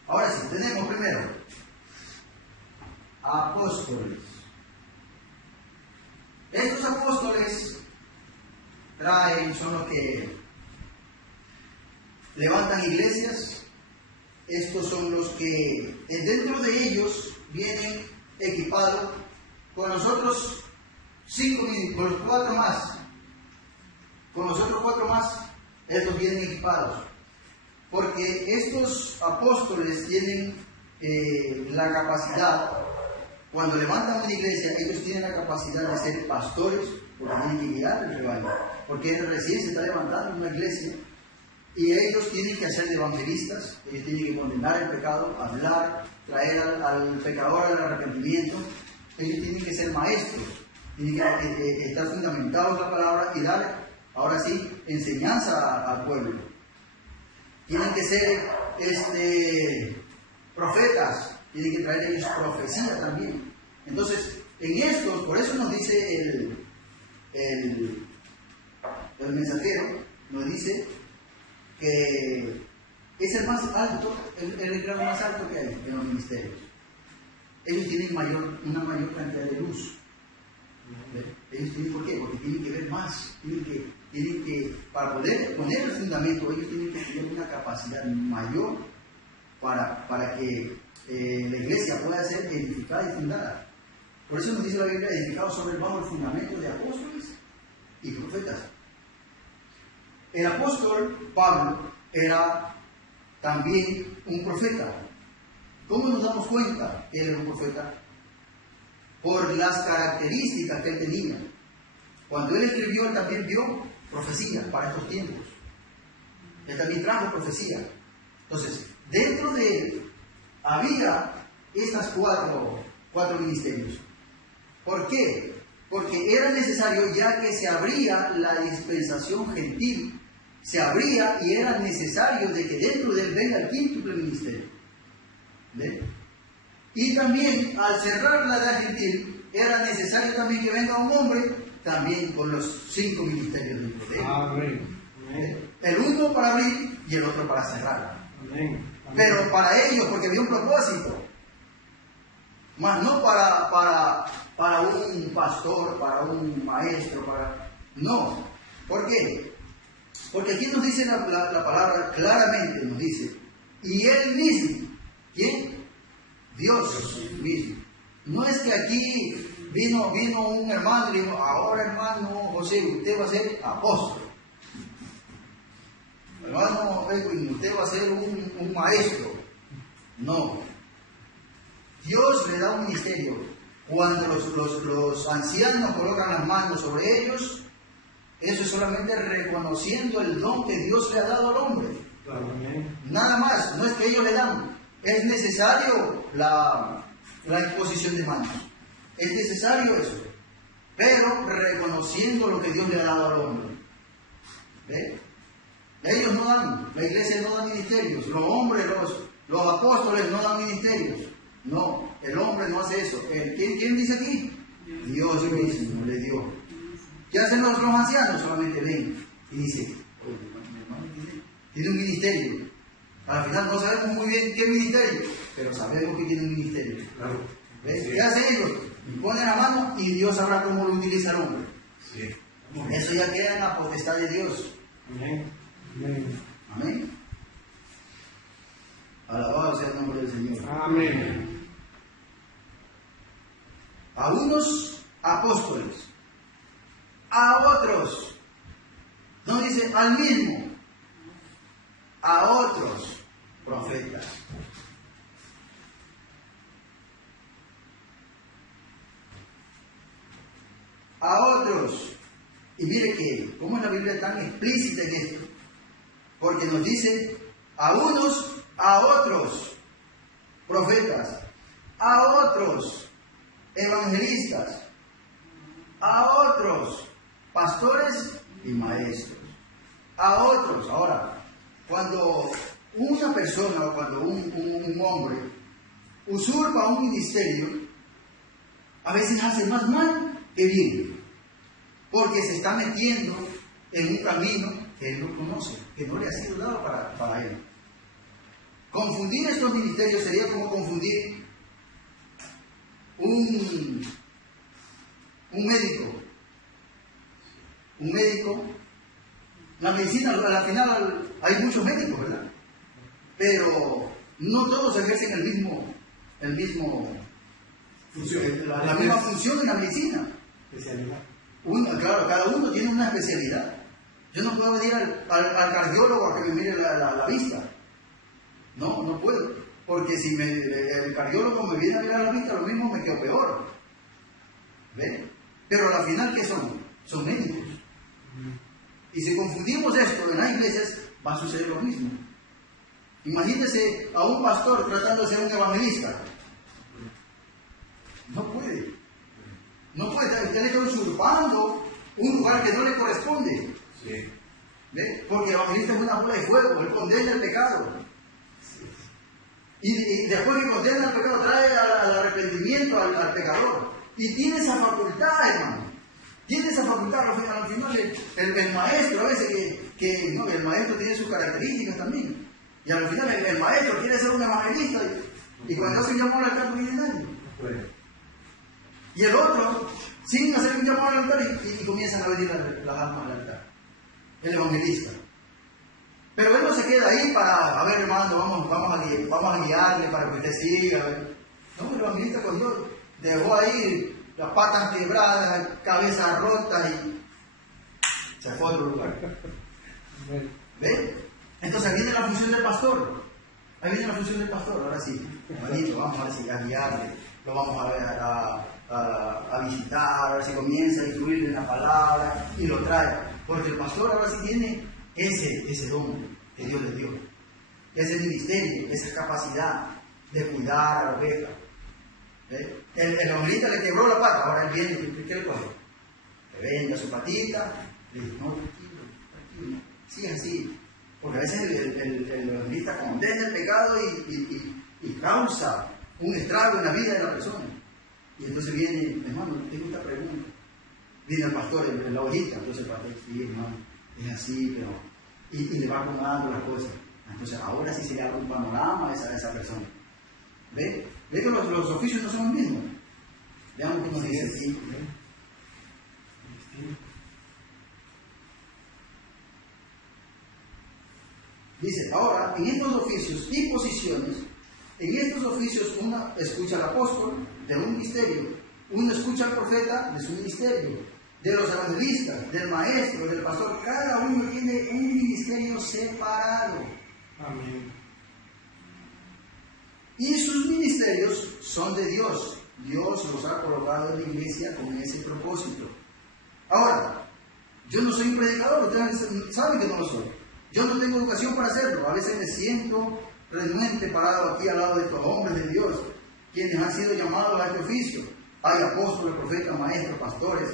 Ahora sí, tenemos primero apóstoles. Estos apóstoles son los que levantan iglesias. Estos son los que dentro de ellos vienen equipados con nosotros 5 mil, con los 4 más. Con los otros 4 más, estos vienen equipados. Porque estos apóstoles tienen la capacidad, cuando levantan una iglesia, ellos tienen la capacidad de ser pastores, porque tienen que guiar el rebaño. Porque recién se está levantando una iglesia y ellos tienen que hacer de evangelistas, ellos tienen que condenar el pecado, hablar, traer al pecador al arrepentimiento. Ellos tienen que ser maestros, tienen que estar fundamentados en la palabra y dar, ahora sí, enseñanza al pueblo. Tienen que ser profetas, tienen que traer ellos profecía también. Entonces, en estos, por eso nos dice el mensajero, nos dice que es el más alto, el grado más alto que hay en los ministerios. Ellos tienen una mayor cantidad de luz. Ellos tienen, ¿por qué? Porque tienen que ver más, tienen que, para poder poner el fundamento, ellos tienen que tener una capacidad mayor para que la iglesia pueda ser edificada y fundada. Por eso nos dice la Biblia, edificado bajo el fundamento de apóstoles y profetas. El apóstol Pablo era también un profeta. ¿Cómo nos damos cuenta que él era un profeta? Por las características que él tenía. Cuando él escribió, él también vio profecía para estos tiempos. Él también trajo profecía. Entonces, dentro de él había estas cuatro ministerios. ¿Por qué? Porque era necesario, ya que se abría la dispensación gentil, se abría y era necesario de que dentro de él venga el quíntuple ministerio. ¿Ve? Y también, al cerrar la edad gentil, era necesario también que venga un hombre, también con los 5 ministerios dentro de él. Amén. El uno para abrir y el otro para cerrar. Amén. Pero para ellos, porque había un propósito. Más no para un pastor, para un maestro, no. ¿Por qué? Porque aquí nos dice la palabra claramente, nos dice, y él mismo, ¿quién? Dios mismo. No es que aquí vino un hermano y dijo, ahora hermano José, usted va a ser apóstol. Hermano Edwin, usted va a ser un maestro. No. Dios le da un ministerio. Cuando los ancianos colocan las manos sobre ellos, eso es solamente reconociendo el don que Dios le ha dado al hombre. Amén. Nada más, no es que ellos le dan. Es necesario la imposición de manos. Es necesario eso. Pero reconociendo lo que Dios le ha dado al hombre. ¿Ve? Ellos no dan, la iglesia no da ministerios. Los hombres, los apóstoles no dan ministerios. No, el hombre no hace eso. ¿Quién dice aquí? Dios mismo le dio. ¿Qué hacen los ancianos? Solamente ven y dicen, oye, mi hermano tiene un ministerio. Al final no sabemos muy bien qué ministerio, pero sabemos que tiene un ministerio. Claro. ¿Ves? Sí. ¿Qué hacen ellos? Y ponen la mano y Dios sabrá cómo lo utiliza el hombre. Sí. Eso ya queda en la potestad de Dios. Amén. Amén. Amén. Alabado sea el nombre del Señor. Amén. A unos apóstoles, a otros, no dice al mismo, a otros profetas. A otros. Y mire que, cómo es la Biblia tan explícita en esto. Porque nos dice a unos, a otros profetas, a otros evangelistas, a otros pastores y maestros, a otros. Ahora, cuando una persona o cuando un hombre usurpa un ministerio, a veces hace más mal que bien, porque se está metiendo en un camino que él no conoce, que no le ha sido dado para él. Confundir estos ministerios sería como confundir un médico. Un médico, la medicina, al final hay muchos médicos, ¿verdad? Pero no todos ejercen la misma función en la medicina. Especialidad. Claro, cada uno tiene una especialidad. Yo no puedo venir al cardiólogo a que me mire la vista. No puedo. Porque si el cardiólogo me viene a mirar la vista, lo mismo me quedo peor. ¿Ve? Pero al final, ¿qué son? Son médicos. Y si confundimos esto en las iglesias, va a suceder lo mismo. Imagínese a un pastor tratando de ser un evangelista. No puede. No puede. Usted le está usurpando un lugar que no le corresponde. Sí. ¿Ve? Porque el evangelista es una bola de fuego, él condena el pecado. Y después que condena el pecado, trae al arrepentimiento al pecador. Y tiene esa facultad, hermano. Tiene esa facultad. Al final, el maestro, a veces no, el maestro tiene sus características también. Y al final, el maestro quiere ser un evangelista. Y cuando hace un llamado al altar, no viene nadie. Y el otro, sin hacer un llamado al altar, y comienzan a venir las almas al altar. El evangelista. Pero él no se queda ahí para, a ver, hermano, vamos a guiarle para que usted siga. No, el evangelista cuando dejó ahí las patas quebradas, la cabeza rota y se fue a otro lugar. ¿Ve? Entonces ahí viene la función del pastor. Ahí viene la función del pastor. Ahora sí, hermanito, vamos a guiarle. Lo vamos a visitar, ahora sí comienza a instruirle en la palabra y lo trae. Porque el pastor ahora sí tiene ese don que Dios le dio, ese ministerio, esa capacidad de cuidar a la oveja. El evangelista le quebró la pata, ahora él viene, ¿qué le coge? Le venga su patita, le dice, no, tranquilo, sí, así. Porque a veces el evangelista condena el pecado y causa un estrago en la vida de la persona. Y entonces viene, hermano, tengo esta pregunta. Viene el pastor en la ovejita, entonces el pastor, sí, hermano, es así, pero... Y le va acomodando las cosas. Entonces ahora sí se le abre un panorama a esa persona. ¿Ve? ¿Ve que los oficios no son los mismos? Veamos cómo dice aquí. Dice, ahora, en estos oficios y posiciones, en estos oficios uno escucha al apóstol de un ministerio, uno escucha al profeta de su ministerio, de los evangelistas, del maestro, del pastor. Cada uno tiene un ministerio separado. Amén. Y sus ministerios son de Dios. Dios los ha colocado en la iglesia con ese propósito. Ahora, yo no soy un predicador, ustedes saben que no lo soy. Yo no tengo educación para hacerlo. A veces me siento renuente parado aquí al lado de estos hombres de Dios, quienes han sido llamados a este oficio. Hay apóstoles, profetas, maestros, pastores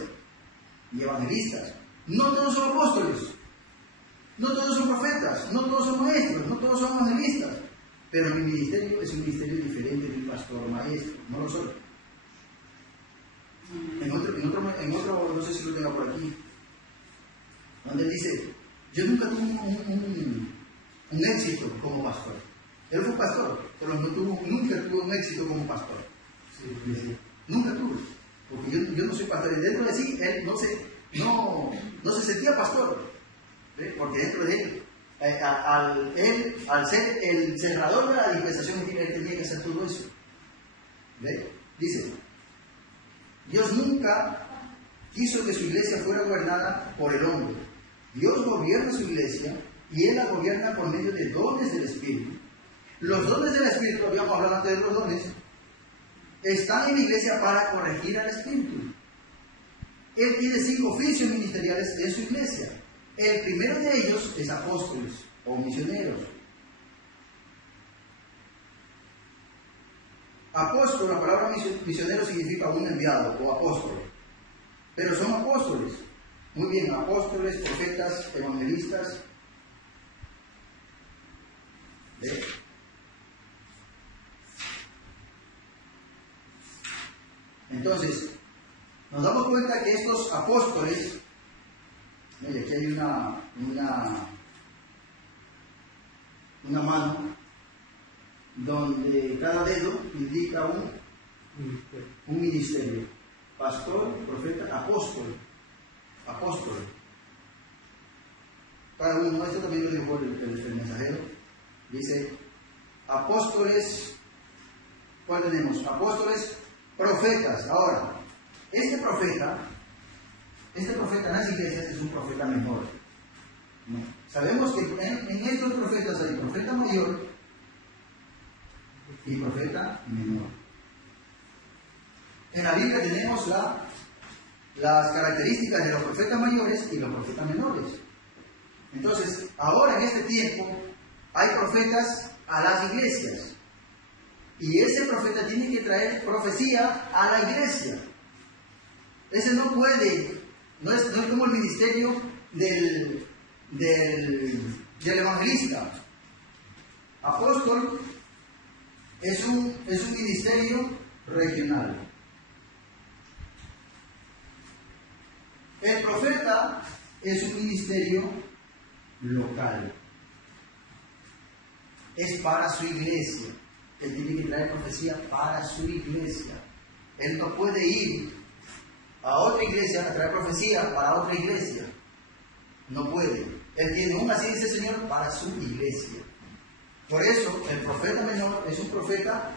y evangelistas. No todos son apóstoles, no todos son profetas, no todos son maestros, no todos son evangelistas. Pero mi ministerio es un ministerio diferente del pastor maestro, no lo soy. En otro, no sé si lo tengo por aquí, donde él dice, yo nunca tuve un éxito como pastor. Él fue pastor, pero nunca tuvo un éxito como pastor. Sí. Nunca tuvo. Porque yo no soy pastor. Y dentro de sí, él no se sentía pastor. ¿Ve? Porque dentro de él, al ser el cerrador de la dispensación, él tenía que hacer todo eso. ¿Ve? Dice, Dios nunca quiso que su iglesia fuera gobernada por el hombre. Dios gobierna su iglesia y Él la gobierna por medio de dones del Espíritu. Los dones del Espíritu, habíamos hablado antes de los dones, están en la iglesia para corregir al Espíritu. Él tiene 5 oficios ministeriales en su iglesia. El primero de ellos es apóstoles o misioneros. Apóstol, la palabra misionero significa un enviado o apóstol. Pero son apóstoles. Muy bien, apóstoles, profetas, evangelistas. ¿Ve? Entonces, nos damos cuenta que estos apóstoles, y aquí hay una mano donde cada dedo indica un ministerio. Pastor, profeta, apóstol. Cada uno, esto también lo dijo el mensajero, dice apóstoles. ¿Cuál tenemos? Apóstoles, profetas. Ahora, este profeta en las iglesias es un profeta menor. ¿No? Sabemos que en estos profetas hay profeta mayor y profeta menor. En la Biblia tenemos las características de los profetas mayores y los profetas menores. Entonces, ahora en este tiempo hay profetas a las iglesias. Y ese profeta tiene que traer profecía a la iglesia. Ese no puede, no es como el ministerio del evangelista. Apóstol, es un ministerio regional. El profeta es un ministerio local. Es para su iglesia. Él tiene que traer profecía para su iglesia. Él no puede ir a otra iglesia a traer profecía para otra iglesia. No puede. Él tiene un, así dice el Señor, para su iglesia. Por eso, el profeta menor es un profeta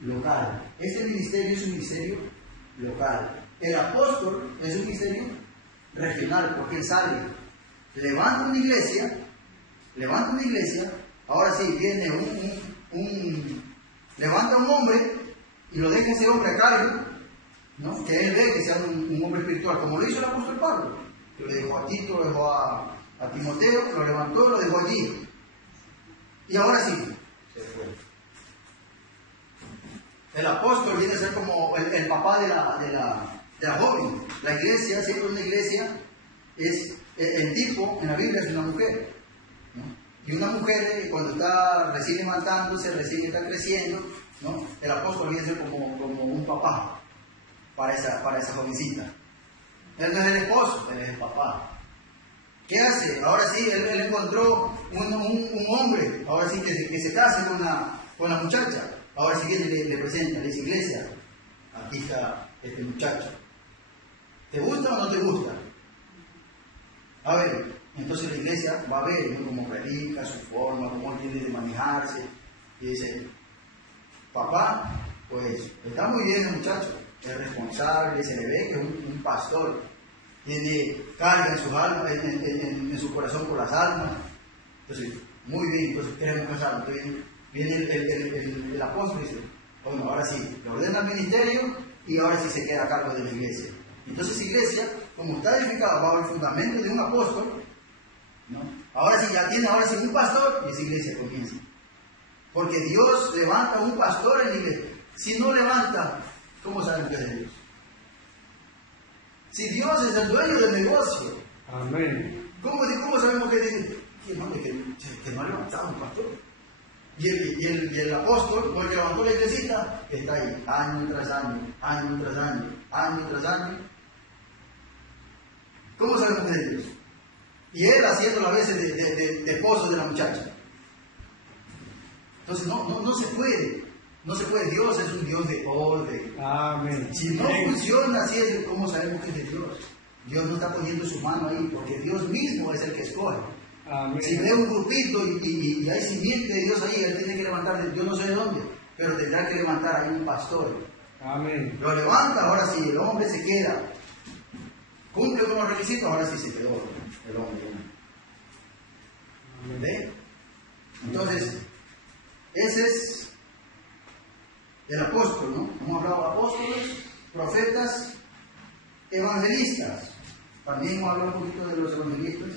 local. Este ministerio es un ministerio local. El apóstol es un ministerio regional, porque él sale, levanta una iglesia, ahora sí viene levanta un hombre y lo deja ese hombre a cargo, ¿no? Que él ve que sea un hombre espiritual, como lo hizo el apóstol Pablo, que lo dejó a Tito, lo dejó a Timoteo, lo levantó, lo dejó allí. Y ahora sí, se fue. El apóstol viene a ser como el papá de la joven. La iglesia, siempre una iglesia, es el tipo en la Biblia es una mujer, ¿no? Y una mujer cuando está recién levantándose, recién está creciendo, ¿no? El apóstol viene a ser como un papá para esa jovencita. Él no es el esposo, él es el papá. ¿Qué hace? Ahora sí, él encontró un hombre, ahora sí que se case con la muchacha. Ahora sí viene le presenta, le dice: iglesia, aquí está este muchacho. ¿Te gusta o no te gusta? A ver, entonces la iglesia va a ver, ¿no?, cómo predica, su forma, cómo él tiene de manejarse. Y dice: papá, pues está muy bien el muchacho, es responsable, se le ve que es un pastor. Tiene carga en sus almas, en su corazón por las almas. Entonces, muy bien, entonces queremos casarnos. Entonces, viene el apóstol y dice: bueno, ahora sí, le ordena el ministerio y ahora sí se queda a cargo de la iglesia. Entonces, iglesia, como está edificada bajo el fundamento de un apóstol, ¿no? Ahora sí ya tiene un pastor y esa iglesia comienza. Porque Dios levanta un pastor en la iglesia. Si no levanta, ¿cómo sabemos que es de Dios? Si Dios es el dueño del negocio, Amén. ¿cómo sabemos que no ha levantado un pastor? Y el apóstol, porque levantó la iglesita, está ahí, año tras año. ¿Cómo sabemos que es de Dios? Y él haciéndolo a veces de esposo de la muchacha. Entonces no se puede. No se puede. Dios es un Dios de orden. Amén. Si no funciona así, ¿cómo sabemos que es de Dios? Dios no está poniendo su mano ahí, porque Dios mismo es el que escoge. Amén. Si ve un grupito y hay simiente de Dios ahí, él tiene que levantar, yo no sé de dónde, pero tendrá que levantar ahí un pastor. Amén. Lo levanta, ahora sí, el hombre se queda. Cumple con los requisitos, ahora sí se quedó el hombre. ¿Ve? Entonces, ese es el apóstol, ¿no? Hemos hablado de apóstoles, profetas, evangelistas. También hemos hablado un poquito de los evangelistas.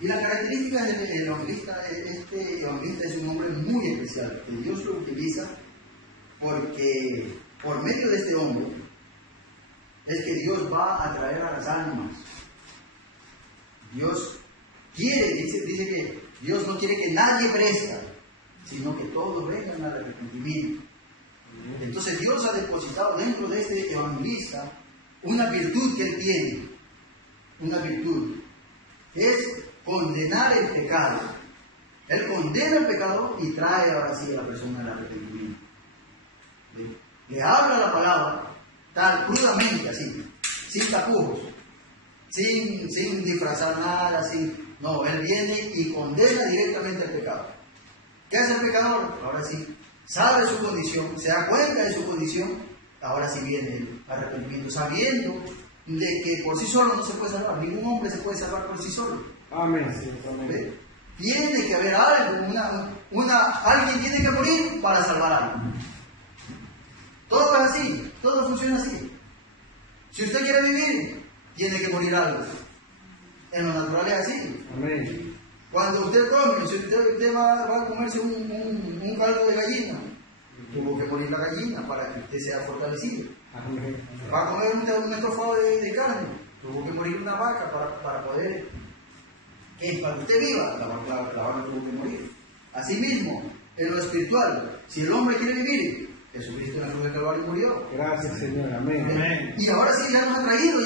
Y las características del evangelista, este evangelista es un hombre muy especial, que Dios lo utiliza porque por medio de este hombre es que Dios va a atraer a las almas. Dios quiere, dice que Dios no quiere que nadie perezca, sino que todos vengan al arrepentimiento. Entonces Dios ha depositado dentro de este evangelista una virtud que él tiene, una virtud, que es condenar el pecado. Él condena el pecado y trae ahora sí a la persona al arrepentimiento. Le habla la palabra tal crudamente, así, sin tapujos, sin disfrazar nada, no, él viene y condena directamente el pecado. ¿Qué hace el pecador? Ahora sí, sabe su condición, se da cuenta de su condición, ahora sí viene el arrepentimiento, sabiendo de que por sí solo no se puede salvar, ningún hombre se puede salvar por sí solo. Amén. Amén. Tiene que haber algo, alguien tiene que morir para salvar a alguien. Todo es así, todo funciona así. Si usted quiere vivir, tiene que morir algo. En lo natural es así. Amén. Cuando usted come, si usted va a comerse un caldo de gallina, tuvo que morir la gallina para que usted sea fortalecido. Amén. Va a comer un estofado de carne, tuvo que morir una vaca para poder. es para que usted viva, la barba tuvo que morir. Asimismo, en lo espiritual, si el hombre quiere vivir, Jesucristo en la cruz del Calvario murió. Gracias, Señor. Amén. Amén. Y ahora sí, ya nos ha traído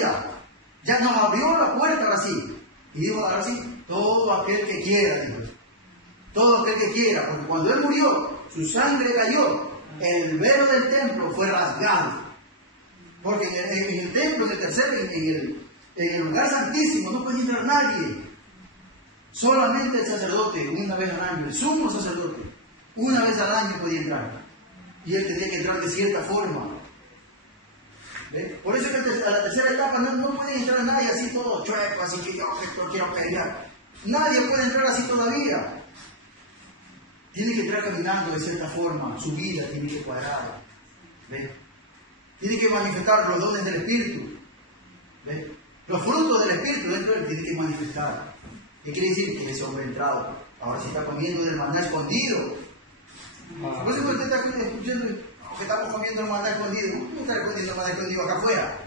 ya nos abrió la puerta ahora sí. Y dijo, ahora sí, todo aquel que quiera, dijo. Todo aquel que quiera, porque cuando Él murió, su sangre cayó, el velo del templo fue rasgado. Porque en el templo, en el lugar santísimo, no puede entrar nadie. Solamente el sacerdote, una vez al año, el sumo sacerdote, una vez al año podía entrar. Y él tenía que entrar de cierta forma. ¿Ve? Por eso que a la tercera etapa no puede entrar nadie así todo chueco, así que yo quiero pelear. Nadie puede entrar así todavía. Tiene que entrar caminando de cierta forma, su vida tiene que cuadrar. ¿Ve? Tiene que manifestar los dones del Espíritu. ¿Ve? Los frutos del Espíritu dentro de él tiene que manifestar. ¿Qué quiere decir? Que ese hombre ha entrado. Ahora se está comiendo del maná escondido. Por eso que usted está escuchando que estamos comiendo el maná escondido. ¿Cómo está comiendo el maná escondido acá afuera?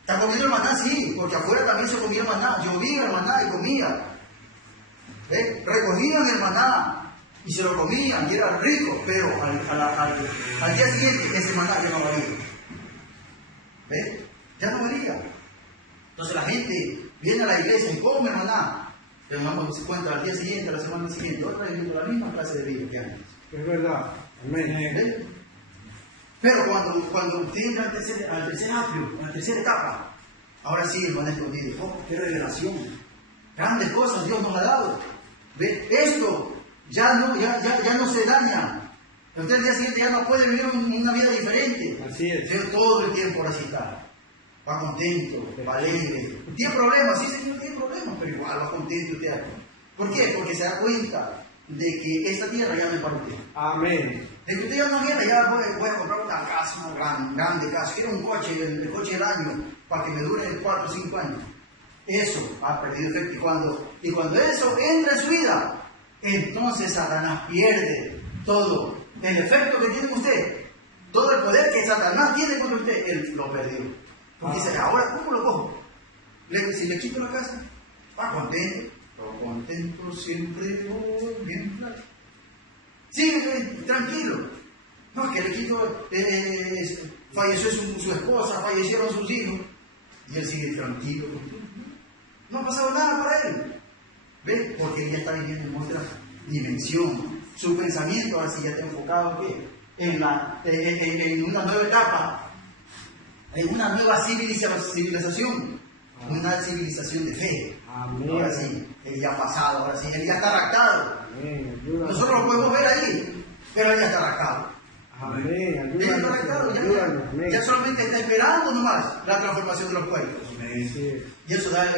Está comiendo el maná, sí, porque afuera también se comía el maná. Llovía el maná y comía. ¿Ve? Recogían el maná y se lo comían y era rico, pero al día siguiente ese maná ya no valía. ¿Ve? Ya no valía. Entonces la gente viene a la iglesia y come el maná, pero no se cuenta al día siguiente, a la semana siguiente, otra vez viendo la misma clase de vida que antes. Es verdad. Amén. ¿Ve? Pero cuando usted entra al tercer atrio, a la tercera etapa, ahora sí el maná escondido. ¡Oh, qué revelación! Grandes cosas Dios nos ha dado. ¿Ve? Esto ya no se daña. Usted al día siguiente ya no puede vivir una vida diferente. Así es. Pero todo el tiempo ahora sí está. Va contento, va alegre. ¿Tiene problemas? Sí, señor, tiene problemas, pero igual va contento usted. ¿Por qué? Porque se da cuenta de que esta tierra ya no es para usted. Amén. De que usted ya no viene, ya voy a comprar una casa, una grande casa. Quiero un coche, el coche del año, para que me dure 4 o 5 años. Eso ha perdido efecto. Y cuando eso entra en su vida, entonces Satanás pierde todo el efecto que tiene usted. Todo el poder que Satanás tiene contra usted, él lo perdió. Porque dice, ahora, ¿cómo lo cojo? Si le quito la casa, va contento. Pero contento siempre, bien claro. Sí, tranquilo. No, es que le quito, falleció su esposa, fallecieron sus hijos. Y él sigue tranquilo. No ha pasado nada para él. ¿Ve? Porque él ya está viviendo en otra dimensión. Su pensamiento ahora sí ya está enfocado ¿qué? En una nueva etapa. En una nueva civilización, una civilización de fe. Amén. Ahora sí, él ya ha pasado, ahora sí, él ya está raptado. Amén. Ayúdanos. Nosotros lo podemos ver ahí, pero él ya está raptado. Amén. Él ya está Ayúdanos. raptado, Ayúdanos. Amén. ya solamente está esperando nomás la transformación de los pueblos. Así es. Y eso da,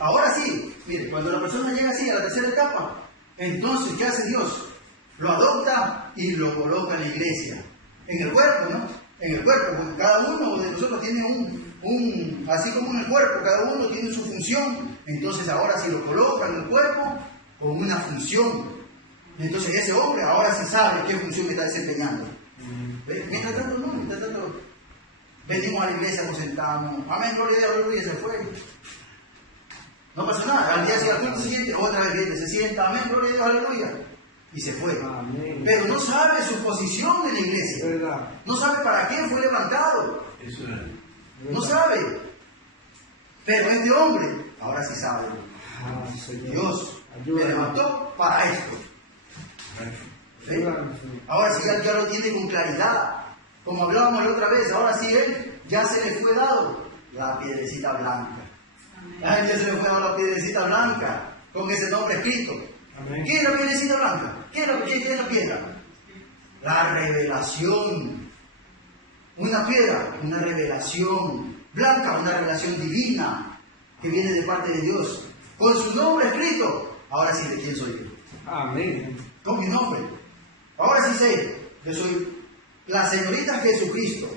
ahora sí, mire, cuando la persona llega así a la tercera etapa, entonces, ¿qué hace Dios? Lo adopta y lo coloca en la iglesia, en el cuerpo, ¿no? En el cuerpo, porque cada uno de nosotros tiene así como en el cuerpo, cada uno tiene su función. Entonces ahora si lo coloca en el cuerpo con una función, entonces ese hombre ahora sí sabe qué función está desempeñando. Mientras tanto, venimos a la iglesia, nos sentamos, amén, gloria a Dios, aleluya, se fue. No pasa nada, al día siguiente, otra vez viene, se sienta, amén, gloria a Dios, aleluya. Y se fue. Amén. Pero no sabe su posición en la Es iglesia. verdad. No sabe para qué fue levantado. Eso es. No sabe. Pero este hombre, ahora sí sabe. Ah, Señor. Dios me Ayúdanos. levantó para esto. ¿Sí? Ayúdanos, Señor. Ahora sí ya lo tiene con claridad. Como hablábamos la otra vez, ahora sí él ya se le fue dado la piedrecita blanca. Ya se le fue dado la piedrecita blanca con ese nombre escrito. Amén. ¿Qué es la piedrecita blanca? ¿Qué es la piedra? La revelación. Una piedra, una revelación blanca, una revelación divina que viene de parte de Dios. Con su nombre escrito. Ahora sí, ¿de quién soy yo? Amén. Con mi nombre. Ahora sí sé, yo soy la señorita Jesucristo,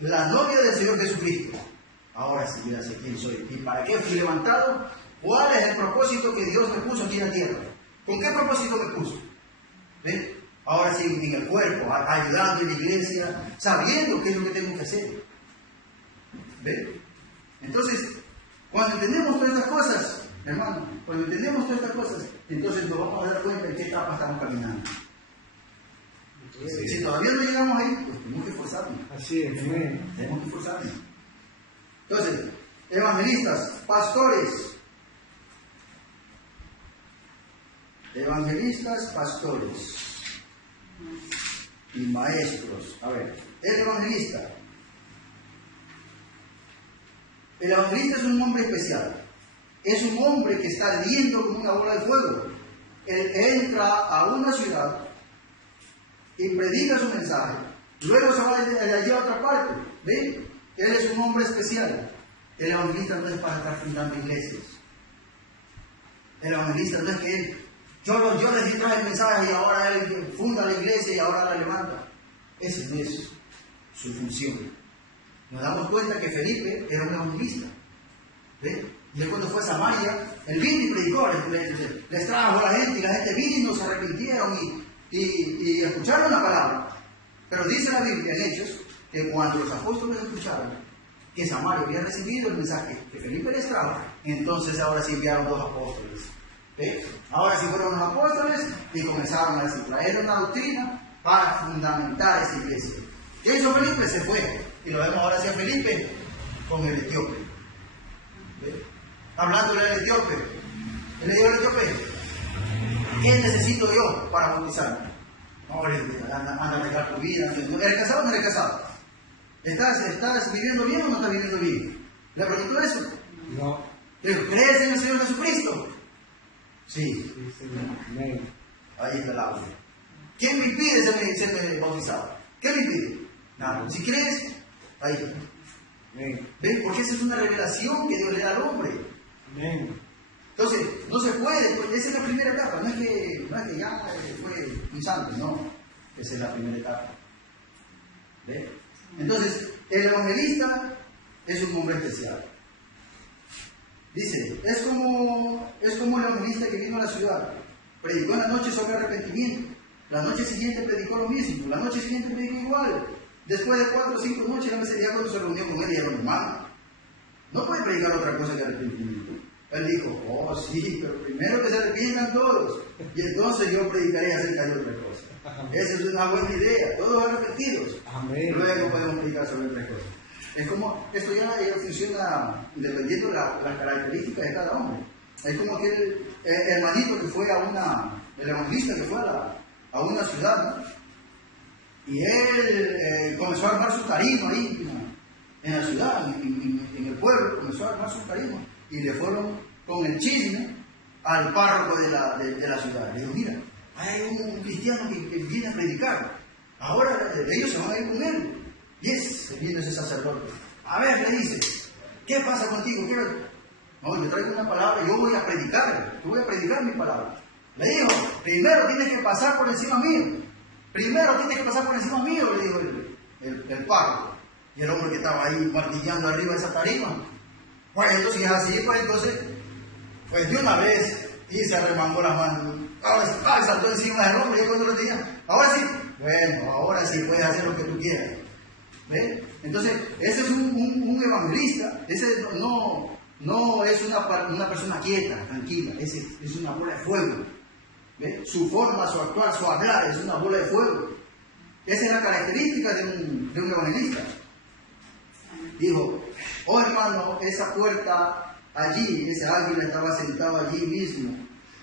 la novia del Señor Jesucristo. Ahora sí, ya sé quién soy. ¿Y para qué fui levantado? ¿Cuál es el propósito que Dios me puso aquí en la tierra? ¿Con qué propósito me puso? ¿Ve? Ahora sí, en el cuerpo, ayudando en la iglesia, sabiendo qué es lo que tengo que hacer. ¿Ve? Entonces, cuando entendemos todas estas cosas, hermano, cuando entendemos todas estas cosas, entonces nos vamos a dar cuenta en qué etapa estamos caminando. Si todavía no llegamos ahí, pues tenemos que esforzarnos. Así es, amén. Tenemos que esforzarnos. Entonces, evangelistas, pastores y maestros. A ver, el evangelista es un hombre especial. Es un hombre que está ardiendo como una bola de fuego. Él entra a una ciudad y predica su mensaje. Luego se va de allí a otra parte. ¿Ven? Él es un hombre especial. El evangelista no es para estar fundando iglesias. El evangelista no es que él, yo les traje el mensaje y ahora él funda la iglesia y ahora la levanta. Esa no es su función. Nos damos cuenta que Felipe era un evangelista. ¿Ven? Y él cuando fue a Samaria, él vino y predicó, les trajo a la gente y la gente vino y se arrepintieron y escucharon la palabra. Pero dice la Biblia en Hechos que cuando los apóstoles escucharon que Samaria había recibido el mensaje que Felipe les trajo, entonces ahora sí enviaron 2 apóstoles. ¿Ve? Ahora sí fueron los apóstoles y comenzaron a traer una doctrina para fundamentar esa iglesia. ¿Qué hizo Felipe? Se fue. Y lo vemos ahora hacia Felipe con el etíope. ¿Ve? Hablando del etíope. Él le dijo al etíope: ¿qué necesito yo para bautizarme? No, anda a arreglar tu vida. ¿Eres casado o no eres casado? ¿Estás viviendo bien o no estás viviendo bien? ¿Le preguntó eso? No. Le dijo: ¿crees en el Señor Jesucristo? Sí. Sí, Señor. Amén. Ahí está el agua. ¿Quién me impide ser bautizado? ¿Qué me impide? Nada. Si crees, ahí está. Amén. ¿Ven? Porque esa es una revelación que Dios le da al hombre. Amén. Entonces, no se puede, pues, esa es la primera etapa. No es que ya fue un santo, no. Esa es la primera etapa. ¿Ven? Entonces, el evangelista es un hombre especial. Dice, es como el evangelista que vino a la ciudad, predicó en la noche sobre arrepentimiento, la noche siguiente predicó lo mismo, la noche siguiente predicó igual. Después de 4 o 5 noches, la mesería cuando se reunió con él y dijeron: hermano, no puede predicar otra cosa que arrepentimiento. Él dijo: oh sí, pero primero que se arrepientan todos, y entonces yo predicaré acerca de otra cosa. Amén. Esa es una buena idea, todos arrepentidos. Amén. Luego podemos predicar sobre otras cosas. Es como, esto ya funciona dependiendo de las características de cada hombre. Es como aquel hermanito que fue el evangelista que fue a una ciudad, ¿no? Y él comenzó a armar su tarima ahí en la ciudad, en el pueblo, comenzó a armar su tarima. Y le fueron con el chisme al párroco de la ciudad. Le dijo: mira, hay un cristiano que viene a predicar. Ahora ellos se van a ir con él. Y viene ese sacerdote. A ver, le dice: ¿qué pasa contigo? No, yo traigo una palabra, yo voy a predicar. Yo voy a predicar mi palabra. Le dijo: primero tienes que pasar por encima mío. Primero tienes que pasar por encima mío, le dijo el párroco. Y el hombre que estaba ahí martillando arriba de esa tarima. Bueno, entonces si es así, pues de una vez, y se arremangó las manos. Ahora saltó encima del hombre, y cuando lo tenía, ahora sí, bueno, ahora sí puedes hacer lo que tú quieras. ¿Ve? Entonces, ese es un evangelista. Ese no es una persona quieta, tranquila. Ese es una bola de fuego. ¿Ve? Su forma, su actuar, su hablar es una bola de fuego. Esa es la característica de un evangelista. Dijo: oh hermano, esa puerta allí, ese águila estaba sentado allí mismo,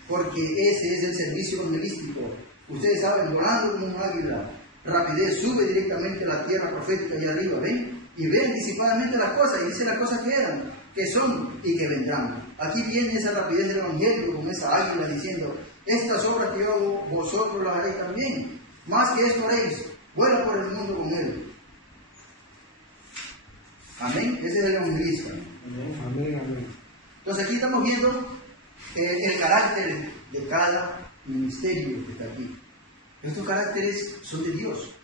porque ese es el servicio evangelístico. Ustedes saben, volando como un águila, rapidez, sube directamente a la tierra profética allá arriba, ¿ven? Y ve anticipadamente las cosas, y dice las cosas que eran, que son y que vendrán. Aquí viene esa rapidez del evangelio, con esa águila diciendo: estas obras que yo hago, vosotros las haréis también. Más que esto haréis, vuela por el mundo con él. Amén. Ese es el evangelista. Amén. Amén. Entonces aquí estamos viendo el carácter de cada ministerio que está aquí. Estos caracteres son de Dios.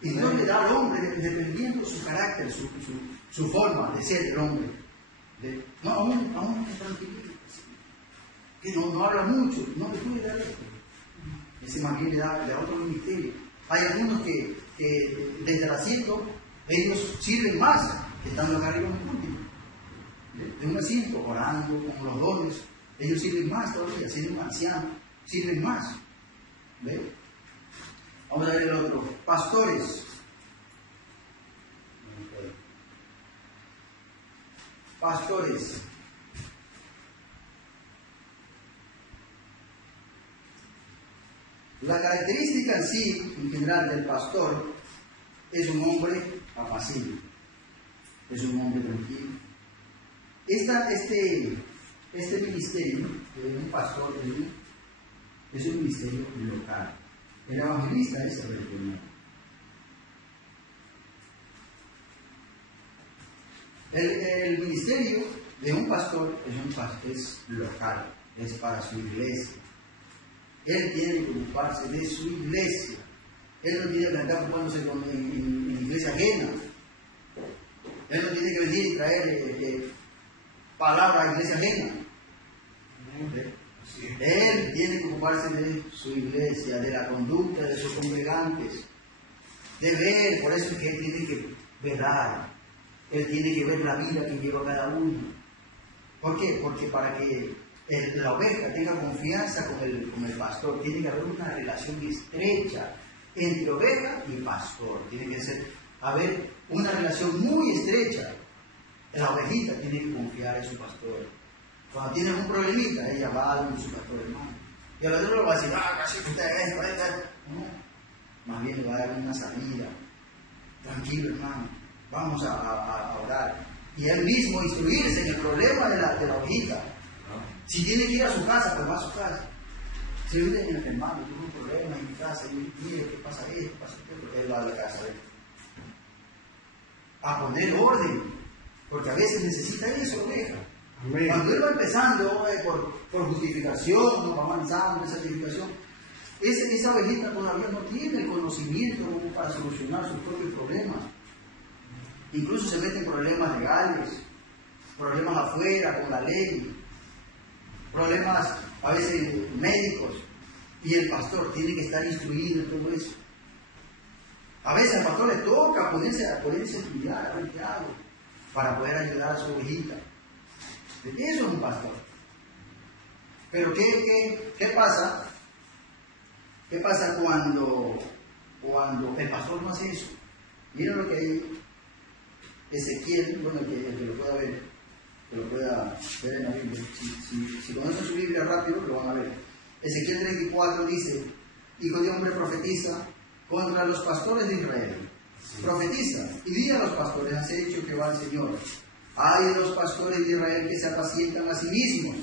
Y Dios le da al hombre, dependiendo su carácter, su forma de ser el hombre. No, aún que tranquilito, que no habla mucho, no le puede dar esto. Ese más bien le da otro ministerio. Hay algunos que desde el asiento ellos sirven más que estando acá arriba en el púlpito. De un asiento, orando con los dones, Ellos sirven más todavía, sirven ancianos, sirven más. ¿Ve? Vamos a ver el otro. Pastores. Pastores. La característica en sí, en general, del pastor es un hombre apacible, es un hombre tranquilo. Este ministerio de un pastor es un ministerio local. El evangelista es el regional. El ministerio de un pastor es local, es para su iglesia. Él tiene que ocuparse de su iglesia. Él no tiene que andar ocupándose en iglesia ajena. Él no tiene que venir y traer palabra a iglesia ajena. Él tiene que ocuparse de su iglesia, de la conducta de sus congregantes, de ver. Por eso es que él tiene que velar. Él tiene que ver la vida que lleva cada uno. ¿Por qué? Porque para que la oveja tenga confianza con el pastor, tiene que haber una relación estrecha entre oveja y pastor. Tiene que haber una relación muy estrecha. La ovejita tiene que confiar en su pastor. Cuando tiene un problemita, ella va a donde su pastor, hermano. Y al otro le va a decir, casi usted es esto. No, más bien le va a dar una salida. Tranquilo, hermano, vamos a orar. Y él mismo instruirse en el problema de la ovejita. Si tiene que ir a su casa, pues va a su casa. Si usted tiene hermano, tuvo un problema en mi casa, y mire, ¿qué pasa esto? ¿Qué pasa esto? Él va a la casa a poner orden, porque a veces necesita eso, oveja. Amén. Cuando él va empezando por justificación, va avanzando en santificación, esa ovejita todavía no tiene el conocimiento como para solucionar sus propios problemas. Incluso se mete en problemas legales, problemas afuera con la ley, problemas a veces médicos, y el pastor tiene que estar instruido en todo eso. A veces al pastor le toca ponerse a estudiar, a ver qué hago, para poder ayudar a su ovejita. Eso es un pastor. Pero ¿qué pasa? ¿Qué pasa cuando el pastor no hace eso? Miren lo que hay Ezequiel, bueno, el que lo pueda ver, que lo pueda ver en la Biblia. Si conocen su Biblia rápido, lo van a ver. Ezequiel 34 dice: Hijo de hombre, profetiza contra los pastores de Israel. Profetiza y di a los pastores: así ha dicho Jehová el Señor. Ay de los pastores de Israel que se apacientan a sí mismos.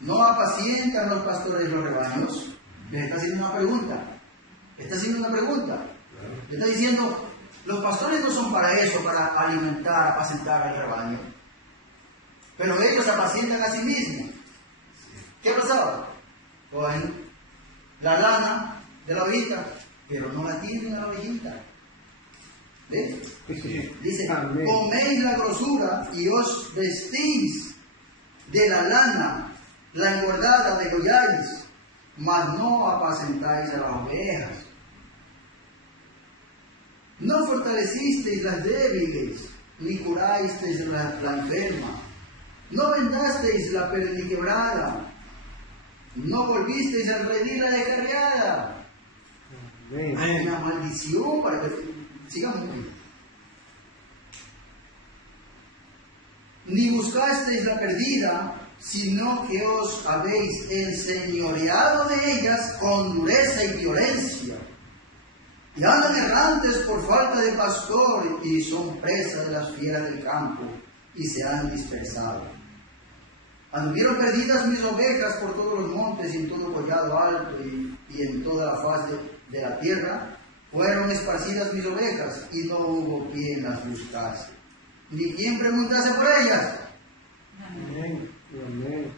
¿No apacientan los pastores los rebaños? Les está haciendo una pregunta. Está haciendo una pregunta. Le está diciendo: los pastores no son para eso, para alimentar, apacentar al rebaño. Pero ellos se apacientan a sí mismos. ¿Qué pasaba? Cogen la lana de la ovejita, pero no la tienen a la ovejita. ¿Ves? Dice: Amén. coméis la grosura y os vestís de la lana, la engordada degolláis, mas no apacentáis a las ovejas. No fortalecisteis las débiles, ni curasteis la enferma. No vendasteis la perniquebrada, no volvisteis a redil la descarriada. Hay una maldición para que sigamos bien. Ni buscasteis la perdida, sino que os habéis enseñoreado de ellas con dureza y violencia. Y andan errantes por falta de pastor, y son presa de las fieras del campo, y se han dispersado. Anduvieron perdidas mis ovejas por todos los montes, y en todo collado alto, y en toda la faz de la tierra. Fueron esparcidas mis ovejas, y no hubo quien las buscase, ni quien preguntase por ellas. Amén. Amén.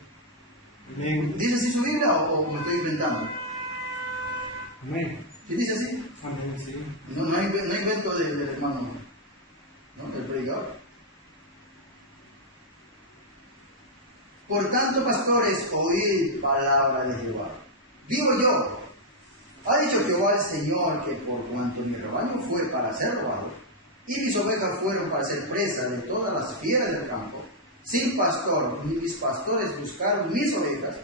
Amén. ¿Dice así su Biblia o me estoy inventando? Amén. ¿Sí dice así? Amén. Sí. No hay invento del hermano, ¿no? Del predicador. Por tanto, pastores, oíd palabra de Jehová. Digo yo, ha dicho Jehová el Señor, que por cuanto mi rebaño fue para ser robado, y mis ovejas fueron para ser presa de todas las fieras del campo, sin pastor, ni mis pastores buscaron mis ovejas,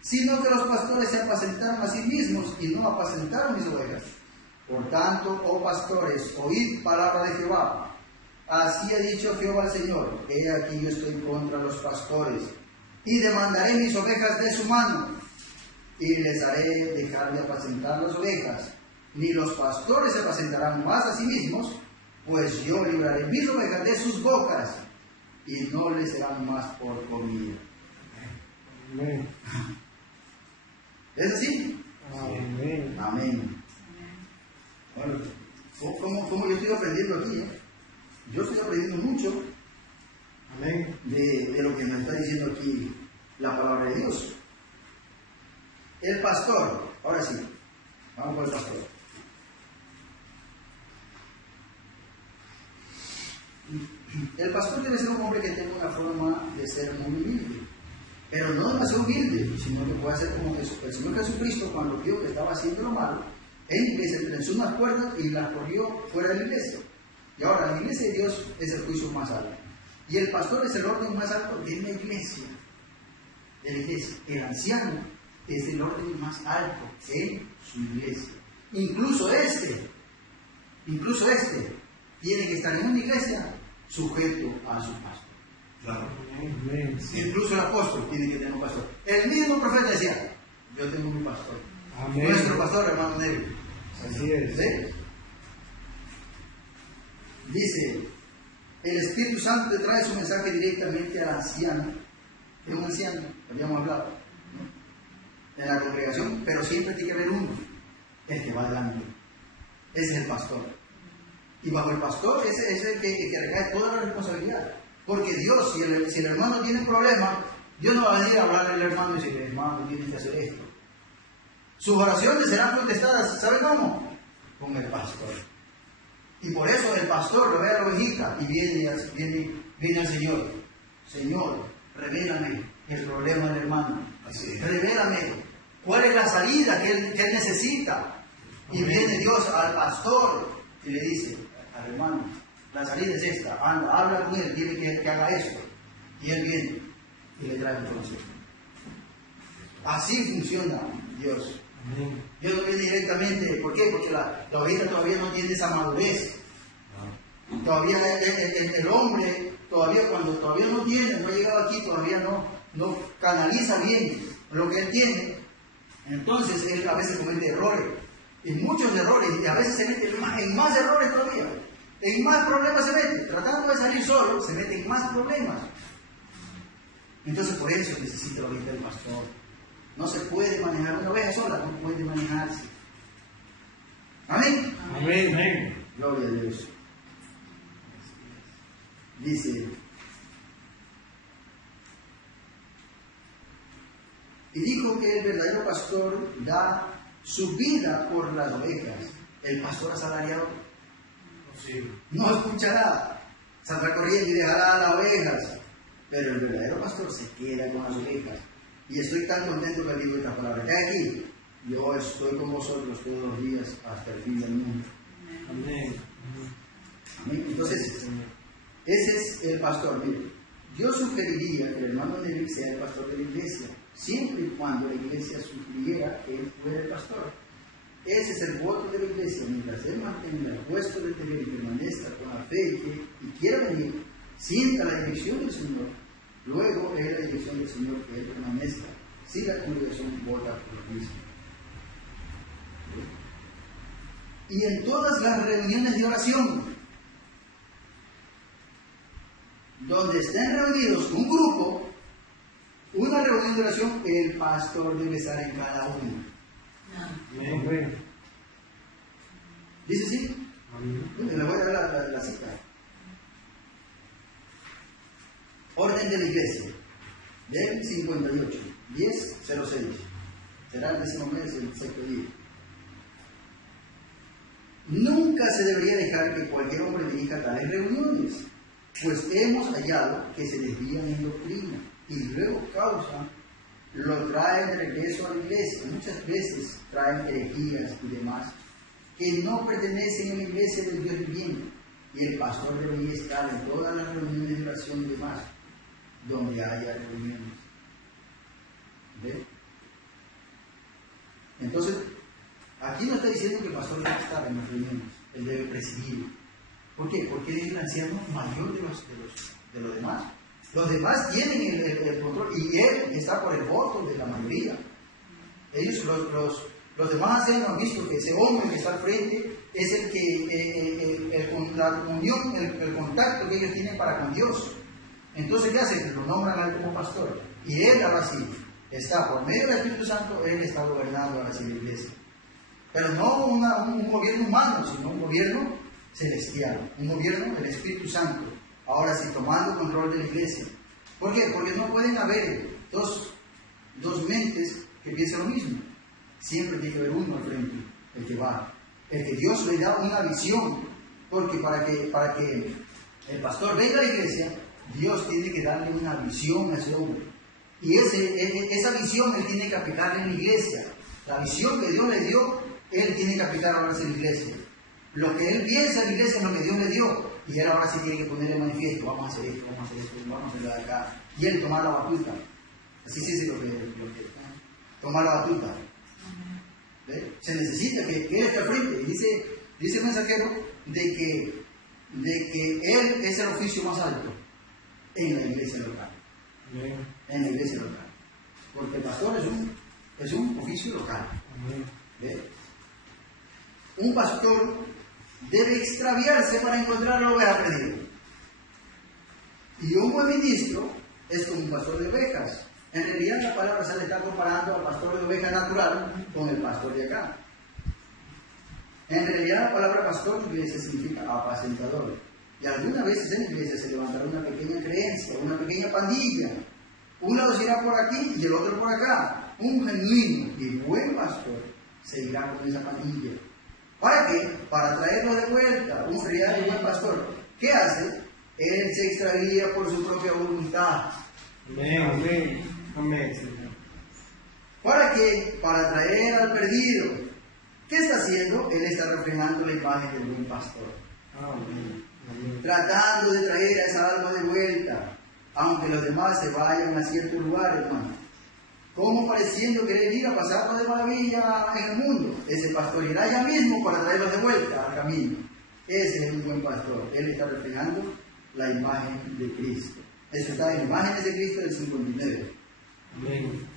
sino que los pastores se apacentaron a sí mismos y no apacentaron mis ovejas. Por tanto, oh pastores, oíd palabra de Jehová. Así ha dicho Jehová el Señor: he aquí yo estoy contra los pastores, y demandaré mis ovejas de su mano, y les haré dejar de apacentar las ovejas, ni los pastores se apacentarán más a sí mismos, pues yo libraré mis ovejas de sus bocas, y no les serán más por comida. Amén. ¿Es así? Amén. Amén. Bueno, ¿cómo yo estoy aprendiendo aquí? Yo estoy aprendiendo mucho Amén. de lo que nos está diciendo aquí la palabra de Dios. El pastor, ahora sí, vamos con el pastor. El pastor debe ser un hombre que tenga una forma de ser muy humilde, pero no demasiado humilde, sino que pueda ser como el Señor Jesucristo, cuando vio que estaba haciendo lo malo, en iglesia trenzó unas cuerdas y las corrió fuera de la iglesia. Y ahora la iglesia de Dios es el juicio más alto, y el pastor es el orden más alto de la iglesia. El anciano es el orden más alto en su iglesia. Incluso este tiene que estar en una iglesia sujeto a su pastor. Claro. Amén. Incluso el apóstol tiene que tener un pastor. El mismo profeta decía: yo tengo mi pastor. Amén. Nuestro pastor, hermano Neville. Así es. ¿Sí? Dice: el Espíritu Santo te trae su mensaje directamente al anciano. Es un anciano, habíamos hablado, ¿no?, en la congregación, pero siempre tiene que haber uno, el que va adelante. Ese es el pastor. Y bajo el pastor ese es el que recae toda la responsabilidad. Porque Dios, si el hermano tiene un problema, Dios no va a venir a hablarle al hermano y decirle: hermano, tienes que hacer esto. Sus oraciones serán contestadas, ¿sabe cómo? Con el pastor. Y por eso el pastor lo ve a la ovejita y viene al Señor: Señor, revélame el problema del hermano. Así es. Revélame cuál es la salida que él necesita. Y viene Dios al pastor y le dice al hermano: la salida es esta, anda, habla con él, dile que haga esto. Y él viene y le trae el consejo. Así funciona Dios. Amén. Dios no viene directamente. ¿Por qué? Porque la ovejita todavía no tiene esa madurez. Todavía el hombre, cuando todavía no ha llegado aquí, todavía no canaliza bien lo que él tiene. Entonces él a veces comete errores, y muchos errores, y a veces se mete en más errores todavía, en más problemas se mete. Tratando de salir solo, se mete en más problemas. Entonces por eso necesita la oveja del pastor. No se puede manejar una oveja sola, no puede manejarse. Amén. Amén. Amén. Gloria a Dios. Dice: y dijo que el verdadero pastor da su vida por las ovejas. El pastor asalariado no escuchará, saldrá corriendo y dejará a las ovejas, pero el verdadero pastor se queda con las ovejas. Y estoy tan contento que digo esta palabra, que aquí yo estoy con vosotros todos los días hasta el fin del mundo. Amén. Amén. Entonces, ese es el pastor. Mire, yo sugeriría que el hermano Neville sea el pastor de la iglesia, siempre y cuando la iglesia sugiriera que él fuera el pastor. Ese es el voto de la iglesia. Mientras él mantenga el puesto de tener y permanezca con la fe y quiera venir, sienta la dirección del Señor. Luego es la dirección del Señor que él permanezca, si la congregación vota por lo mismo. Y en todas las reuniones de oración, donde estén reunidos un grupo, una reunión de oración, el pastor debe estar en cada uno. Amén. ¿Dice sí? Amén. Le voy a dar la cita. Orden de la iglesia, del 58, 10:06. Será el 10º mes, el 6º día. Nunca se debería dejar que cualquier hombre dirija tales reuniones, pues hemos hallado que se desvían en doctrina y luego lo traen de regreso a la iglesia. Muchas veces traen herejías y demás que no pertenecen a la iglesia del Dios viviente, y el pastor debería estar en todas las reuniones de oración y demás. donde haya reuniones. ¿Ve? Entonces, aquí no está diciendo que el pastor debe estar en las reuniones, él debe presidir. ¿Por qué? Porque él es el anciano mayor de los demás. Los demás tienen el control y él está por el voto de la mayoría. Ellos, los demás ancianos han visto que ese hombre que está al frente es el que, la comunión, el contacto que ellos tienen para con Dios. Entonces, ¿qué hacen? Lo nombran a él como pastor. Y él ahora sí está, por medio del Espíritu Santo, él está gobernando ahora sí la iglesia. Pero no un gobierno humano, sino un gobierno celestial, un gobierno del Espíritu Santo. Ahora sí, tomando control de la iglesia. ¿Por qué? Porque no pueden haber dos mentes que piensen lo mismo. Siempre tiene que haber uno al frente, el que va. El que Dios le da una visión. Porque para que el pastor venga a la iglesia, Dios tiene que darle una visión a ese hombre. Y esa visión él tiene que aplicarla en la iglesia. La visión que Dios le dio, él tiene que aplicar ahora en la iglesia. Lo que él piensa en la iglesia es lo que Dios le dio. Y él ahora sí tiene que poner en manifiesto. Vamos a hacer esto, vamos a hacer esto, vamos a hacerlo de acá. Y él tomar la batuta. Así se dice lo que tomar la batuta. ¿Ve? Se necesita que él esté al frente. Y dice el mensajero de que él es el oficio más alto en la iglesia local. En la iglesia local. Porque el pastor es un oficio local. ¿Ve? Un pastor debe extraviarse para encontrar la oveja perdida. Y un buen ministro es como un pastor de ovejas. En realidad la palabra se le está comparando al pastor de ovejas natural con el pastor de acá. En realidad la palabra pastor en iglesia significa apacentador. Y algunas veces en la iglesia se levantará una pequeña creencia, una pequeña pandilla. Un lado se irá por aquí y el otro por acá. Un genuino y buen pastor se irá con esa pandilla. ¿Para qué? Para traerlo de vuelta. Un real y buen pastor. ¿Qué hace? Él se extravía por su propia voluntad. Amén. Amén, Señor. ¿Para qué? Para traer al perdido. ¿Qué está haciendo? Él está reflejando la imagen del buen pastor. Amén. Amén. Tratando de traer a esa alma de vuelta. Aunque los demás se vayan a cierto lugar, hermano. Como pareciendo querer ir a pasarlo de maravilla en el mundo. Ese pastor irá ya mismo para traerlos de vuelta al camino. Ese es un buen pastor. Él está reflejando la imagen de Cristo. Eso está en Imágenes de Cristo del 59. Amén.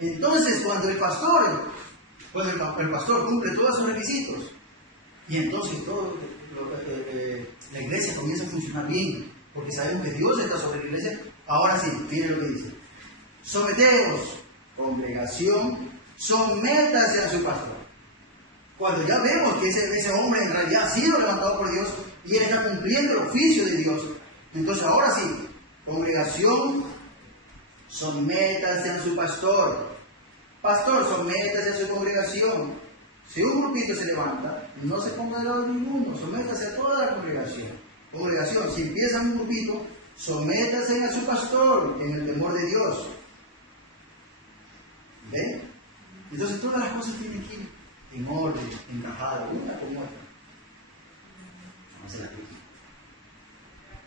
Entonces, cuando el pastor cumple todos sus requisitos, y entonces la iglesia comienza a funcionar bien, porque sabemos que Dios está sobre la iglesia. Ahora sí, miren lo que dice: someteos, congregación, sométase a su pastor. Cuando ya vemos que ese hombre en realidad ha sido levantado por Dios y él está cumpliendo el oficio de Dios, entonces ahora sí, congregación, sométase a su pastor. Pastor, sométase a su congregación. Si un grupito se levanta, no se ponga de lado de ninguno, sométase a toda la congregación. Congregación, si empieza un grupito, sométase a su pastor en el temor de Dios. ¿Ven? Entonces todas las cosas tienen que ir en orden, encajadas, una con otra. Vamos a hacer la crítica.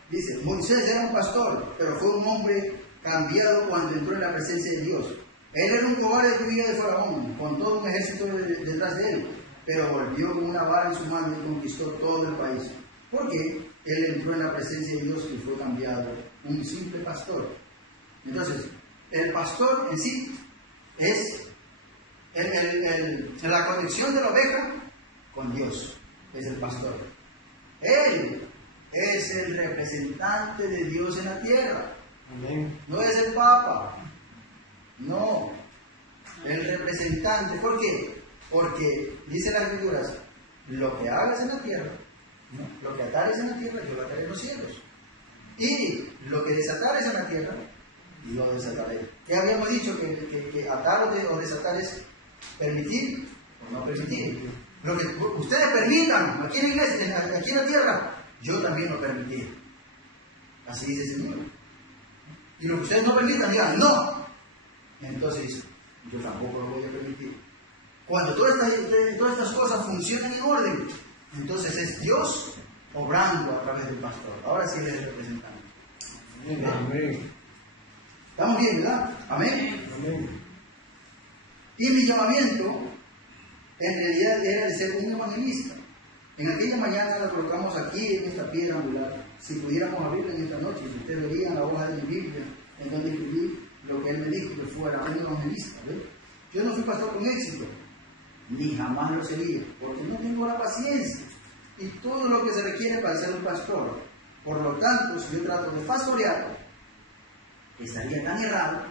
Dice, Moisés era un pastor, pero fue un hombre cambiado cuando entró en la presencia de Dios. Él era un cobarde que huía de Faraón, con todo un ejército detrás de él, pero volvió con una vara en su mano y conquistó todo el país. ¿Por qué? Él entró en la presencia de Dios y fue cambiado, un simple pastor. Entonces, el pastor en sí es la conexión de la oveja con Dios, es el pastor. Él es el representante de Dios en la tierra. Amén. No es el Papa, no, el representante. ¿Por qué? Porque dice las Escrituras: lo que hagas en la tierra, ¿no? Lo que atares en la tierra, yo lo ataré en los cielos. Y lo que desatares en la tierra, lo desataré. ¿Qué habíamos dicho? Que atar o desatar es permitir o no permitir. Lo que ustedes permitan aquí en la iglesia, aquí en la tierra, yo también lo permitiré. Así dice el Señor. Y lo que ustedes no permitan, digan no. Entonces, yo tampoco lo voy a permitir. Cuando todas estas cosas funcionan en orden, entonces es Dios obrando a través del pastor. Ahora sí él es el representante. Amén. ¿Estamos bien, verdad? Amén. Amén. Y mi llamamiento, en realidad, era de ser un evangelista. En aquella mañana la colocamos aquí en esta piedra angular. Si pudiéramos abrirla en esta noche, si ustedes verían la hoja de mi Biblia, en donde escribí lo que él me dijo, que fuera un evangelista. ¿Ves? Yo no fui pastor con éxito, ni jamás lo sería, porque no tengo la paciencia y todo lo que se requiere para ser un pastor. Por lo tanto, si yo trato de pastorear, estaría tan errado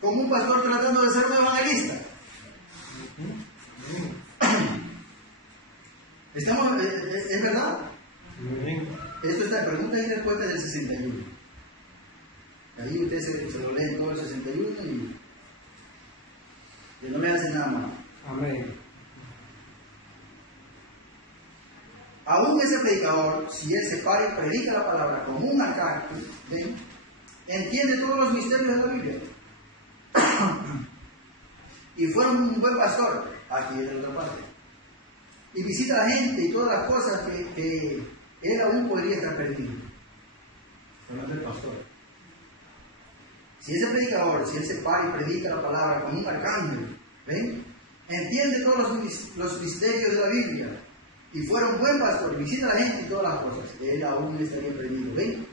como un pastor tratando de ser un evangelista. Estamos, ¿es verdad? Amén. Esto está en preguntas y respuestas del 61. Ahí ustedes se lo leen todo el 61 y no me hacen nada más. Amén. Aún ese predicador, si él se para y predica la palabra como un arcángel, ¿ven? Entiende todos los misterios de la Biblia. Y fue un buen pastor, aquí en la otra parte. Y visita a la gente y todas las cosas que él aún podría estar perdido. Hablando del pastor. Si ese predicador, si él se para y predica la palabra como un arcángel, ¿ven? Entiende todos los misterios de la Biblia y fuera un buen pastor, visita a la gente y todas las cosas, él aún estaría perdido. ¿Ven?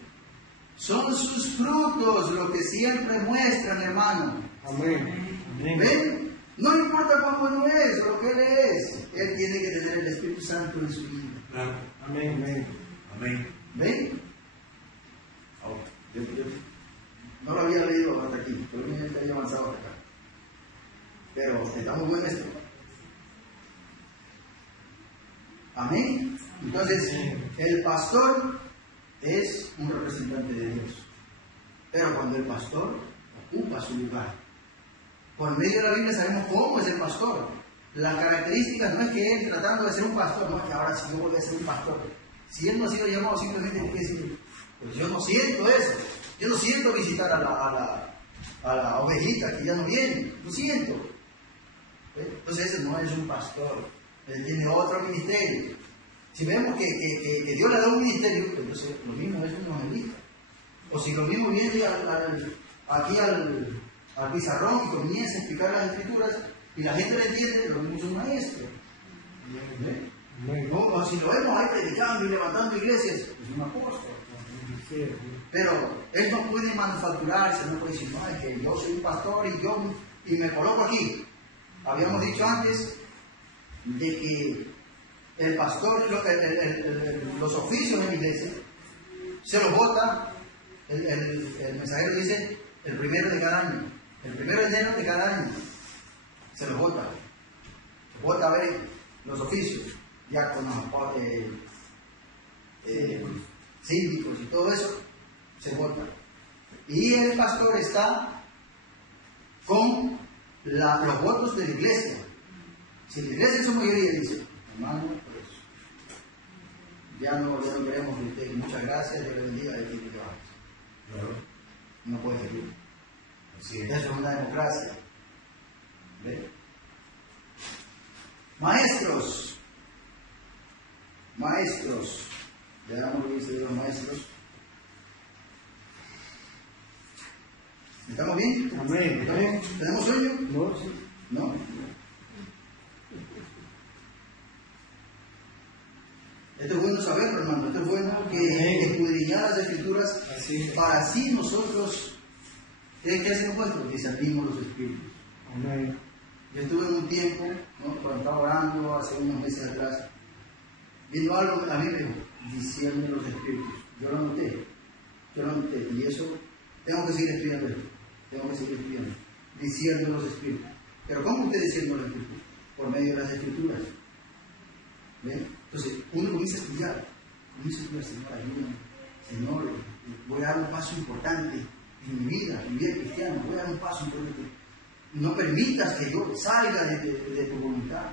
Son sus frutos lo que siempre muestran, hermano. Amén. Amén. ¿Ven? No importa cuán bueno es, lo que él es, él tiene que tener el Espíritu Santo en su vida. Claro. Amén. Amén. Amén. ¿Ven? Yo no lo había leído hasta aquí, creo que ya había avanzado hasta acá. Pero está muy bueno esto. Amén. Entonces, el pastor es un representante de Dios. Pero cuando el pastor ocupa su lugar, por medio de la Biblia sabemos cómo es el pastor. Las características no es que él tratando de ser un pastor, no es que ahora sí yo voy a ser un pastor. Si él no ha sido llamado simplemente porque decir, pues yo no siento eso. Yo no siento visitar a la ovejita que ya no viene. Lo siento. Entonces ese no es un pastor. Él tiene otro ministerio. Si vemos que Dios le da un ministerio, pues entonces lo mismo es un evangelista. O si lo mismo viene aquí al pizarrón y comienza a explicar las escrituras y la gente le entiende, lo mismo es un maestro. Amén. O si lo vemos ahí predicando y levantando iglesias, es un apóstol. Pero él no puede manufacturarse, no puede decir, no, es que yo soy un pastor y me coloco aquí. Habíamos dicho antes de que el pastor, los oficios en la iglesia, se los vota, el mensajero dice, el primero de cada año, el primero de enero de cada año, se los vota. Se vota a ver los oficios, diáconos, síndicos y todo eso, se vota. Y el pastor está con los votos de la iglesia. Si la iglesia en su mayoría dice, hermano, pues ya no queremos que usted, muchas gracias, Dios le bendiga, y que Claro. no puede seguir. Así es. Eso es una democracia. ¿Ve? Maestros, veamos lo que dice de los maestros. ¿Estamos bien? Amén. ¿Tenemos sueño? No, sí. ¿No? Esto es bueno saberlo, hermano. Esto es bueno que escudriñar las escrituras Así es. para así nosotros, ¿qué hacemos nosotros? Discernimos los espíritus. Amén. Yo estuve en un tiempo, ¿no? Cuando estaba orando hace unos meses atrás, viendo algo a mí me dijo, discierne los espíritus. Yo lo noté, y eso tengo que seguir estudiando esto. Discierne los espíritus. Pero ¿cómo usted discierne los espíritus? Por medio de las escrituras. ¿Ven? Entonces, uno comienza a estudiar, Señor, ayúdame, Señor, voy a dar un paso importante en mi vida cristiana, voy a dar un paso importante. No permitas que yo salga de tu voluntad.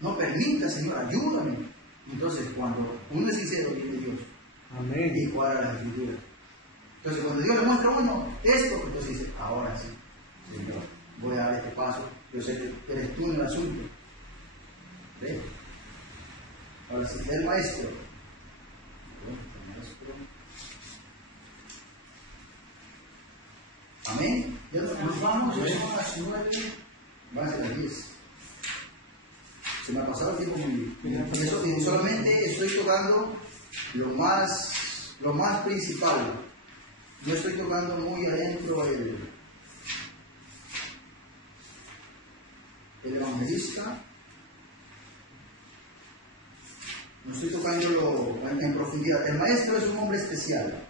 No permitas, Señor, ayúdame. Entonces, cuando uno es sincero, viene Dios Amén. y cuadra las escrituras. Entonces, cuando Dios le muestra a uno esto, entonces dice, ahora sí, Señor, voy a dar este paso. Yo sé que eres tú en el asunto. ¿Ves? Ahora, si el maestro Amén. Ya nos vamos, ya son las 9, van a ser las 10. Se me ha pasado el tiempo muy bien. Y eso, y solamente estoy tocando lo más principal. Yo estoy tocando muy adentro el evangelista. No estoy tocándolo en profundidad. El maestro es un hombre especial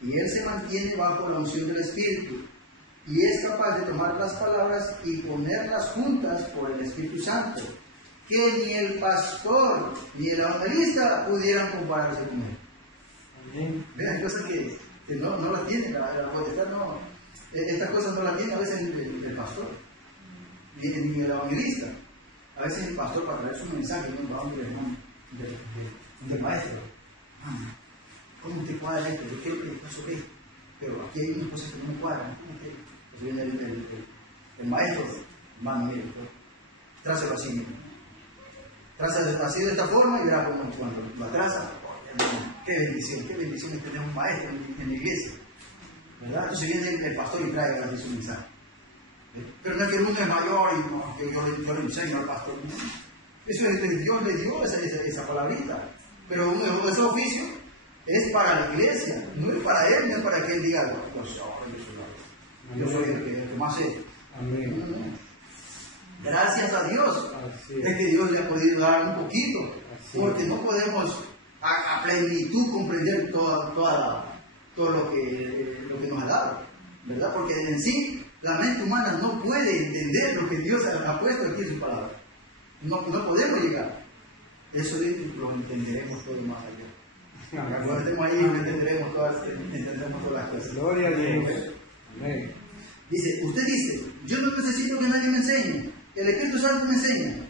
y él se mantiene bajo la unción del Espíritu y es capaz de tomar las palabras y ponerlas juntas por el Espíritu Santo, que ni el pastor ni el evangelista pudieran compararse con él. Amén. Vean, cosas que no las tiene la potestad, no. Estas cosas no las tiene a veces el pastor ni el evangelista. A veces el pastor, para traer su mensaje, no va a un del maestro. ¿Cómo te cuadra esto? Yo quiero que eso ve, pero aquí hay unas cosas que no me cuadran. Entonces viene el maestro, hermano, mire, trázalo así, mire. Trázalo así de esta forma y verá cómo cuando lo atrasa. Qué bendición es tener un maestro en la iglesia, ¿verdad? Entonces viene el pastor y trae a su mensaje. Pero no es que el mundo es mayor y no, que yo le enseño al pastor. ¿No? Eso es, Dios le dio esa palabrita. Pero ese oficio es para la iglesia, no es para él, no es para que él diga, yo soy el que más sé. Amén. No. Gracias a Dios Así es que Dios le ha podido dar un poquito, Así porque no podemos a plenitud comprender todo lo que nos ha dado, ¿verdad? Porque en sí la mente humana no puede entender lo que Dios ha puesto aquí en su palabra. No podemos llegar. Eso lo entenderemos todo más allá. Cuando estemos ahí entenderemos todas las cosas. Gloria a Dios. Amén. Usted dice, yo no necesito que nadie me enseñe. El Espíritu Santo me enseña.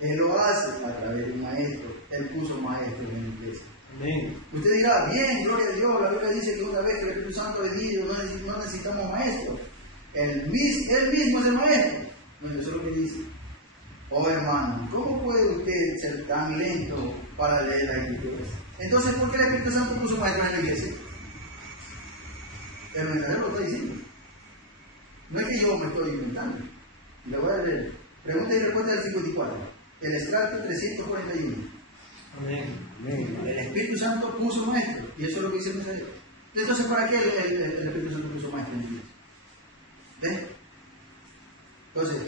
Él lo hace a través de un maestro. Él puso maestros en la iglesia. Amén. Usted dirá, bien, gloria a Dios, la Biblia dice que una vez que el Espíritu Santo ha venido, no necesitamos maestros. Él mismo es el maestro. No, eso es lo que dice. Oh hermano, ¿cómo puede usted ser tan lento para leer la Escritura? Entonces, ¿por qué el Espíritu Santo puso maestros en la iglesia? El mensajero lo está diciendo. No es que yo me estoy inventando. Le voy a leer. Pregunta y respuesta del 54. El extracto 341. Amén. Amén. El Espíritu Santo puso maestro. Y eso es lo que dice el mensajero. Entonces, ¿para qué el Espíritu Santo puso maestro en la iglesia? ¿Ven? Entonces,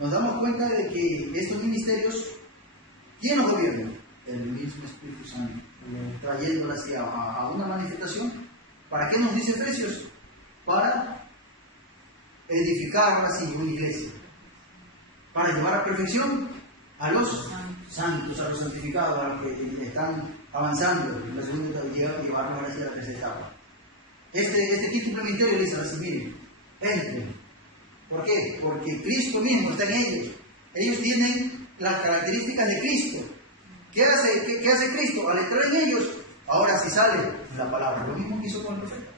nos damos cuenta de que estos ministerios, ¿quién los gobierna? El mismo Espíritu Santo, trayéndolas a una manifestación. ¿Para qué nos dice Efesios? Para edificar así una iglesia, para llevar a perfección a los santos, a los santificados, a los que están avanzando en la segunda etapa y llevarlos hacia la tercera etapa. Este quinto ministerio dice así, miren, entren. ¿Por qué? Porque Cristo mismo está en ellos. Ellos tienen las características de Cristo. ¿Qué hace Cristo? Al entrar en ellos, ahora sí sale la palabra. Lo mismo que hizo con el profeta.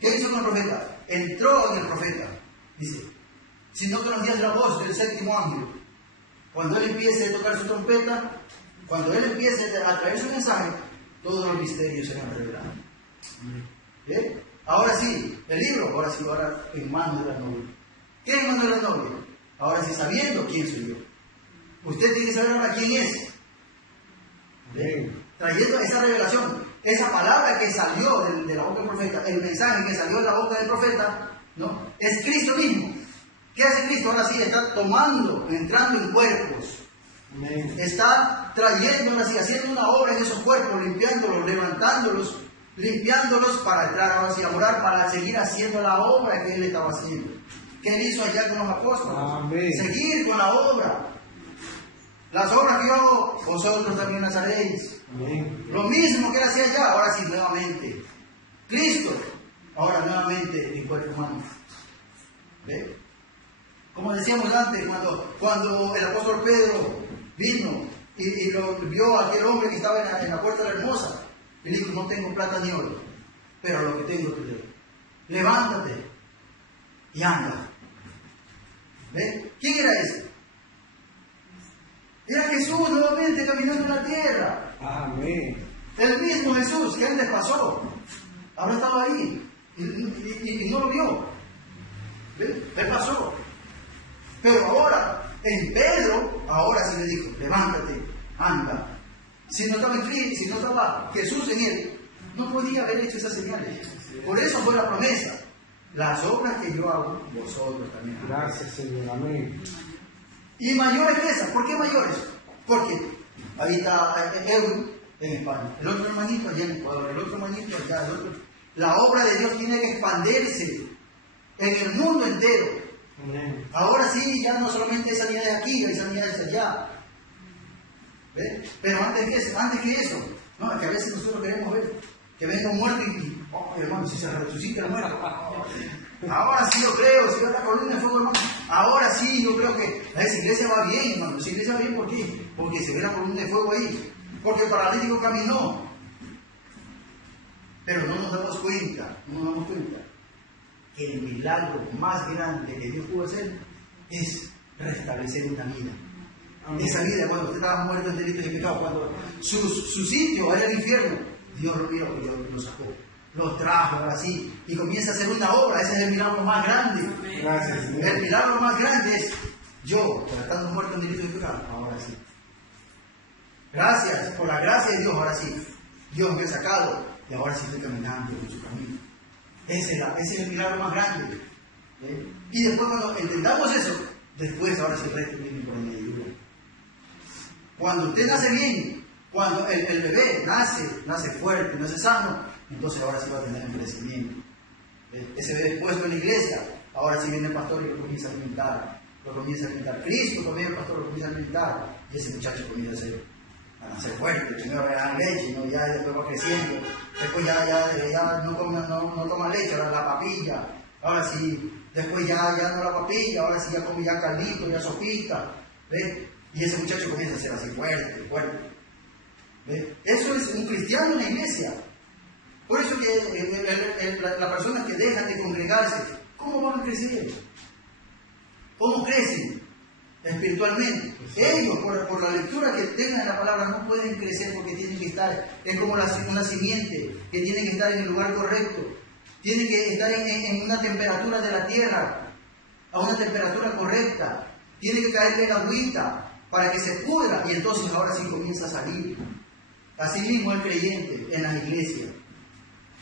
¿Qué hizo con el profeta? Entró en el profeta. Dice, si no conocías la voz del séptimo ángel, cuando él empiece a tocar su trompeta, cuando él empiece a traer su mensaje, todos los misterios serán revelados. ¿Bien? Ahora sí, el libro, ahora en manos de la novia. ¿Qué es en manos de la novia? Ahora sí, sabiendo quién soy yo. Usted tiene que saber ahora quién es. ¿Bien? Trayendo esa revelación, esa palabra que salió de la boca del profeta, el mensaje que salió de la boca del profeta, ¿no? Es Cristo mismo. ¿Qué hace Cristo? Ahora sí, está entrando en cuerpos. Amén. Está trayendo, ahora sí, haciendo una obra en esos cuerpos, limpiándolos, limpiándolos para entrar ahora sí a morar, para seguir haciendo la obra que él estaba haciendo. ¿Qué él hizo allá con los apóstoles? Amén. Seguir con la obra. Las obras que yo hago, vosotros también las haréis. Amén. Lo mismo que él hacía allá, ahora sí, nuevamente. Cristo, ahora nuevamente en cuerpo humano. ¿Ve? Como decíamos antes, cuando el apóstol Pedro vino y lo vio a aquel hombre que estaba en la puerta de la hermosa, y le dijo, no tengo plata ni oro, pero lo que tengo te doy. Levántate y anda. ¿Ve? ¿Quién era ese? Era Jesús nuevamente caminando en la tierra. Amén. El mismo Jesús que antes pasó, ahora estaba ahí. y no lo vio. ¿Ves? Él pasó. Pero ahora, en Pedro, ahora sí le dijo, levántate, anda. Si no estaba Jesús en él, no podía haber hecho esas señales. Por eso fue la promesa. Las obras que yo hago, vosotros también. Gracias, Señor. Amén. Y mayores que esas. ¿Por qué mayores? Porque ahí está Edwin en España, el otro hermanito allá en Ecuador, el otro hermanito allá, el otro. La obra de Dios tiene que expandirse en el mundo entero. Amén. Ahora sí, ya no solamente hay sanidades aquí, hay sanidades allá. ¿Ves? Pero antes que eso, no, es que a veces nosotros queremos ver que venga un muerto y oh, hermano, si se resucita el muerto. Ahora sí yo creo, si esta columna de fuego, hermano. Ahora sí yo creo que esa iglesia va bien, hermano. Esa iglesia va bien, ¿por qué? Porque se ve la columna de fuego ahí. Porque el paralítico caminó. Pero no nos damos cuenta que el milagro más grande que Dios pudo hacer es restablecer una vida. Amén. Esa vida, cuando usted estaba muerto en delitos y pecado, cuando su sitio era el infierno, Dios lo vio y lo sacó. Lo trajo ahora sí y comienza a hacer una obra. Ese es el milagro más grande. Gracias, Señor. El milagro más grande es yo, estando muerto en delitos y pecado, ahora sí. Gracias, por la gracia de Dios, ahora sí. Dios me ha sacado y ahora sí estoy caminando en su camino. Ese es el milagro más grande. Y después cuando entendamos eso, después ahora sí el resto viene por añadidura. Cuando usted nace bien, cuando el bebé nace fuerte, nace sano, entonces ahora sí va a tener un crecimiento. Ese bebé puesto en la iglesia, ahora sí viene el pastor y lo comienza a alimentar. Cristo también el pastor lo comienza a alimentar. Y ese muchacho comienza a nacer fuerte. Primero le dan leche, ¿no? Ya después va creciendo. Después ya no toma leche, ahora la papilla. Ahora sí, después ya no la papilla, ahora sí ya come ya caldito, ya sopita. ¿Ves? Y ese muchacho comienza a ser así fuerte. ¿Ves? Eso es un cristiano en la iglesia. Por eso que las personas que dejan de congregarse, ¿cómo van a crecer? ¿Cómo crecen espiritualmente? Ellos, por la lectura que tengan en la palabra, no pueden crecer porque tienen que estar, es como una simiente, que tiene que estar en el lugar correcto. Tiene que estar en una temperatura de la tierra, a una temperatura correcta. Tiene que caerle la agüita para que se pudra y entonces ahora sí comienza a salir. Así mismo el creyente en las iglesias.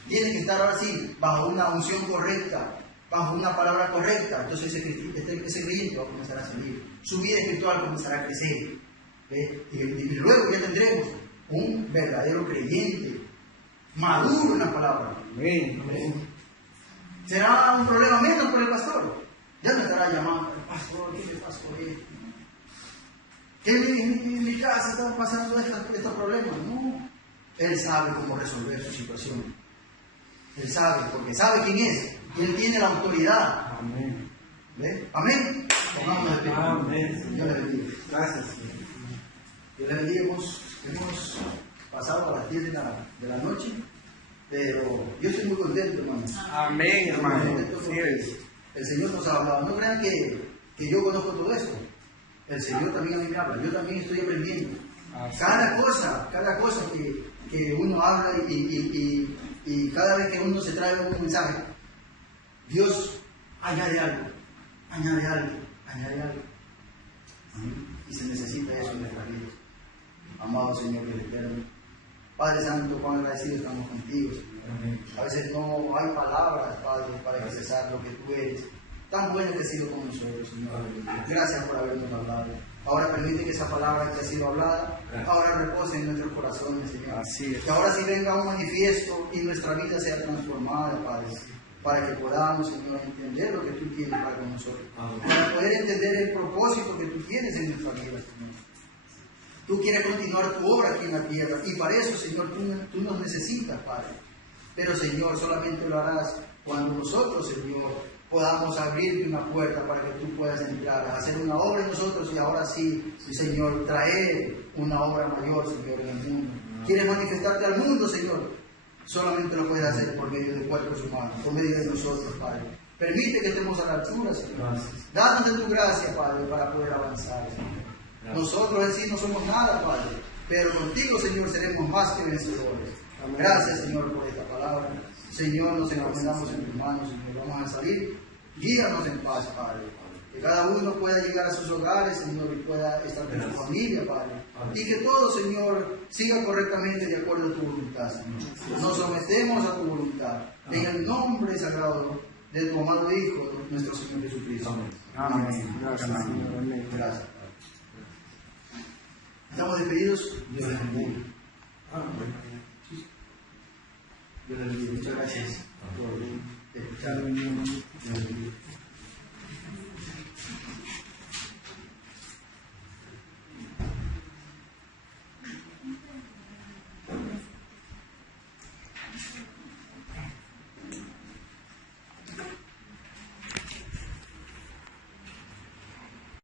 Tiene que estar ahora sí bajo una unción correcta, bajo una palabra correcta. Entonces ese creyente va a comenzar a salir. Su vida espiritual comenzará a crecer. Y luego ya tendremos un verdadero creyente, maduro en la palabra. Amén. Amén. Será un problema menos por el pastor. Ya no estará llamando, pastor, ¿qué le pasó a esto? Que en mi casa está pasando estos problemas. No. Él sabe cómo resolver su situación. Él sabe, porque sabe quién es. Y él tiene la autoridad. Amén. ¿Ve? Amén. Amén. Dios le bendiga. Gracias, Señor. Dios le bendiga. Hemos pasado a las 10 de la noche. Pero yo estoy muy contento, hermano. Amén, hermano. Sí es. El Señor nos ha hablado. No crean que yo conozco todo esto. El Señor también a mí me habla. Yo también estoy aprendiendo. Cada cosa que uno habla y cada vez que uno se trae un mensaje, Dios añade algo. Y se necesita eso en nuestras vidas. Amado Señor del Eterno. Padre Santo, cuán agradecidos estamos contigo, Señor. A veces no hay palabras, Padre, para expresar lo que tú eres. Tan bueno que has sido con nosotros, Señor. Gracias por habernos hablado. Ahora permite que esa palabra que ha sido hablada, ahora repose en nuestros corazones, Señor. Así es. Que ahora sí venga un manifiesto y nuestra vida sea transformada, Padre. Para que podamos, Señor, entender lo que tú tienes para con nosotros. Para poder entender el propósito que tú tienes en nuestra vida, Señor. Tú quieres continuar tu obra aquí en la tierra y para eso, Señor, tú nos necesitas, Padre. Pero, Señor, solamente lo harás cuando nosotros, Señor, podamos abrirte una puerta para que tú puedas entrar, hacer una obra en nosotros y ahora sí, Señor, traer una obra mayor, Señor, en el mundo. Quieres manifestarte al mundo, Señor. Solamente lo puedes hacer por medio de cuerpos humanos, por medio de nosotros, Padre. Permite que estemos a la altura, Señor. Danos de tu gracia, Padre, para poder avanzar, Señor. Nosotros en sí no somos nada, Padre, pero contigo, Señor, seremos más que vencedores. Amén. Gracias, Señor, por esta palabra. Señor, nos encomendamos en tus manos, Señor. Vamos a salir. Guíanos en paz, Padre. Que cada uno pueda llegar a sus hogares, Señor, y pueda estar con su familia, Padre. Y que todo, Señor, siga correctamente de acuerdo a tu voluntad, Señor. Nos sometemos a tu voluntad. En el nombre sagrado de tu amado Hijo, nuestro Señor Jesucristo. Amén. Gracias, Señor. Amén. Gracias, Padre. ¿Estamos despedidos? Dios les bendiga. Dios les bendiga. Muchas gracias por escuchar. Dios les bendiga.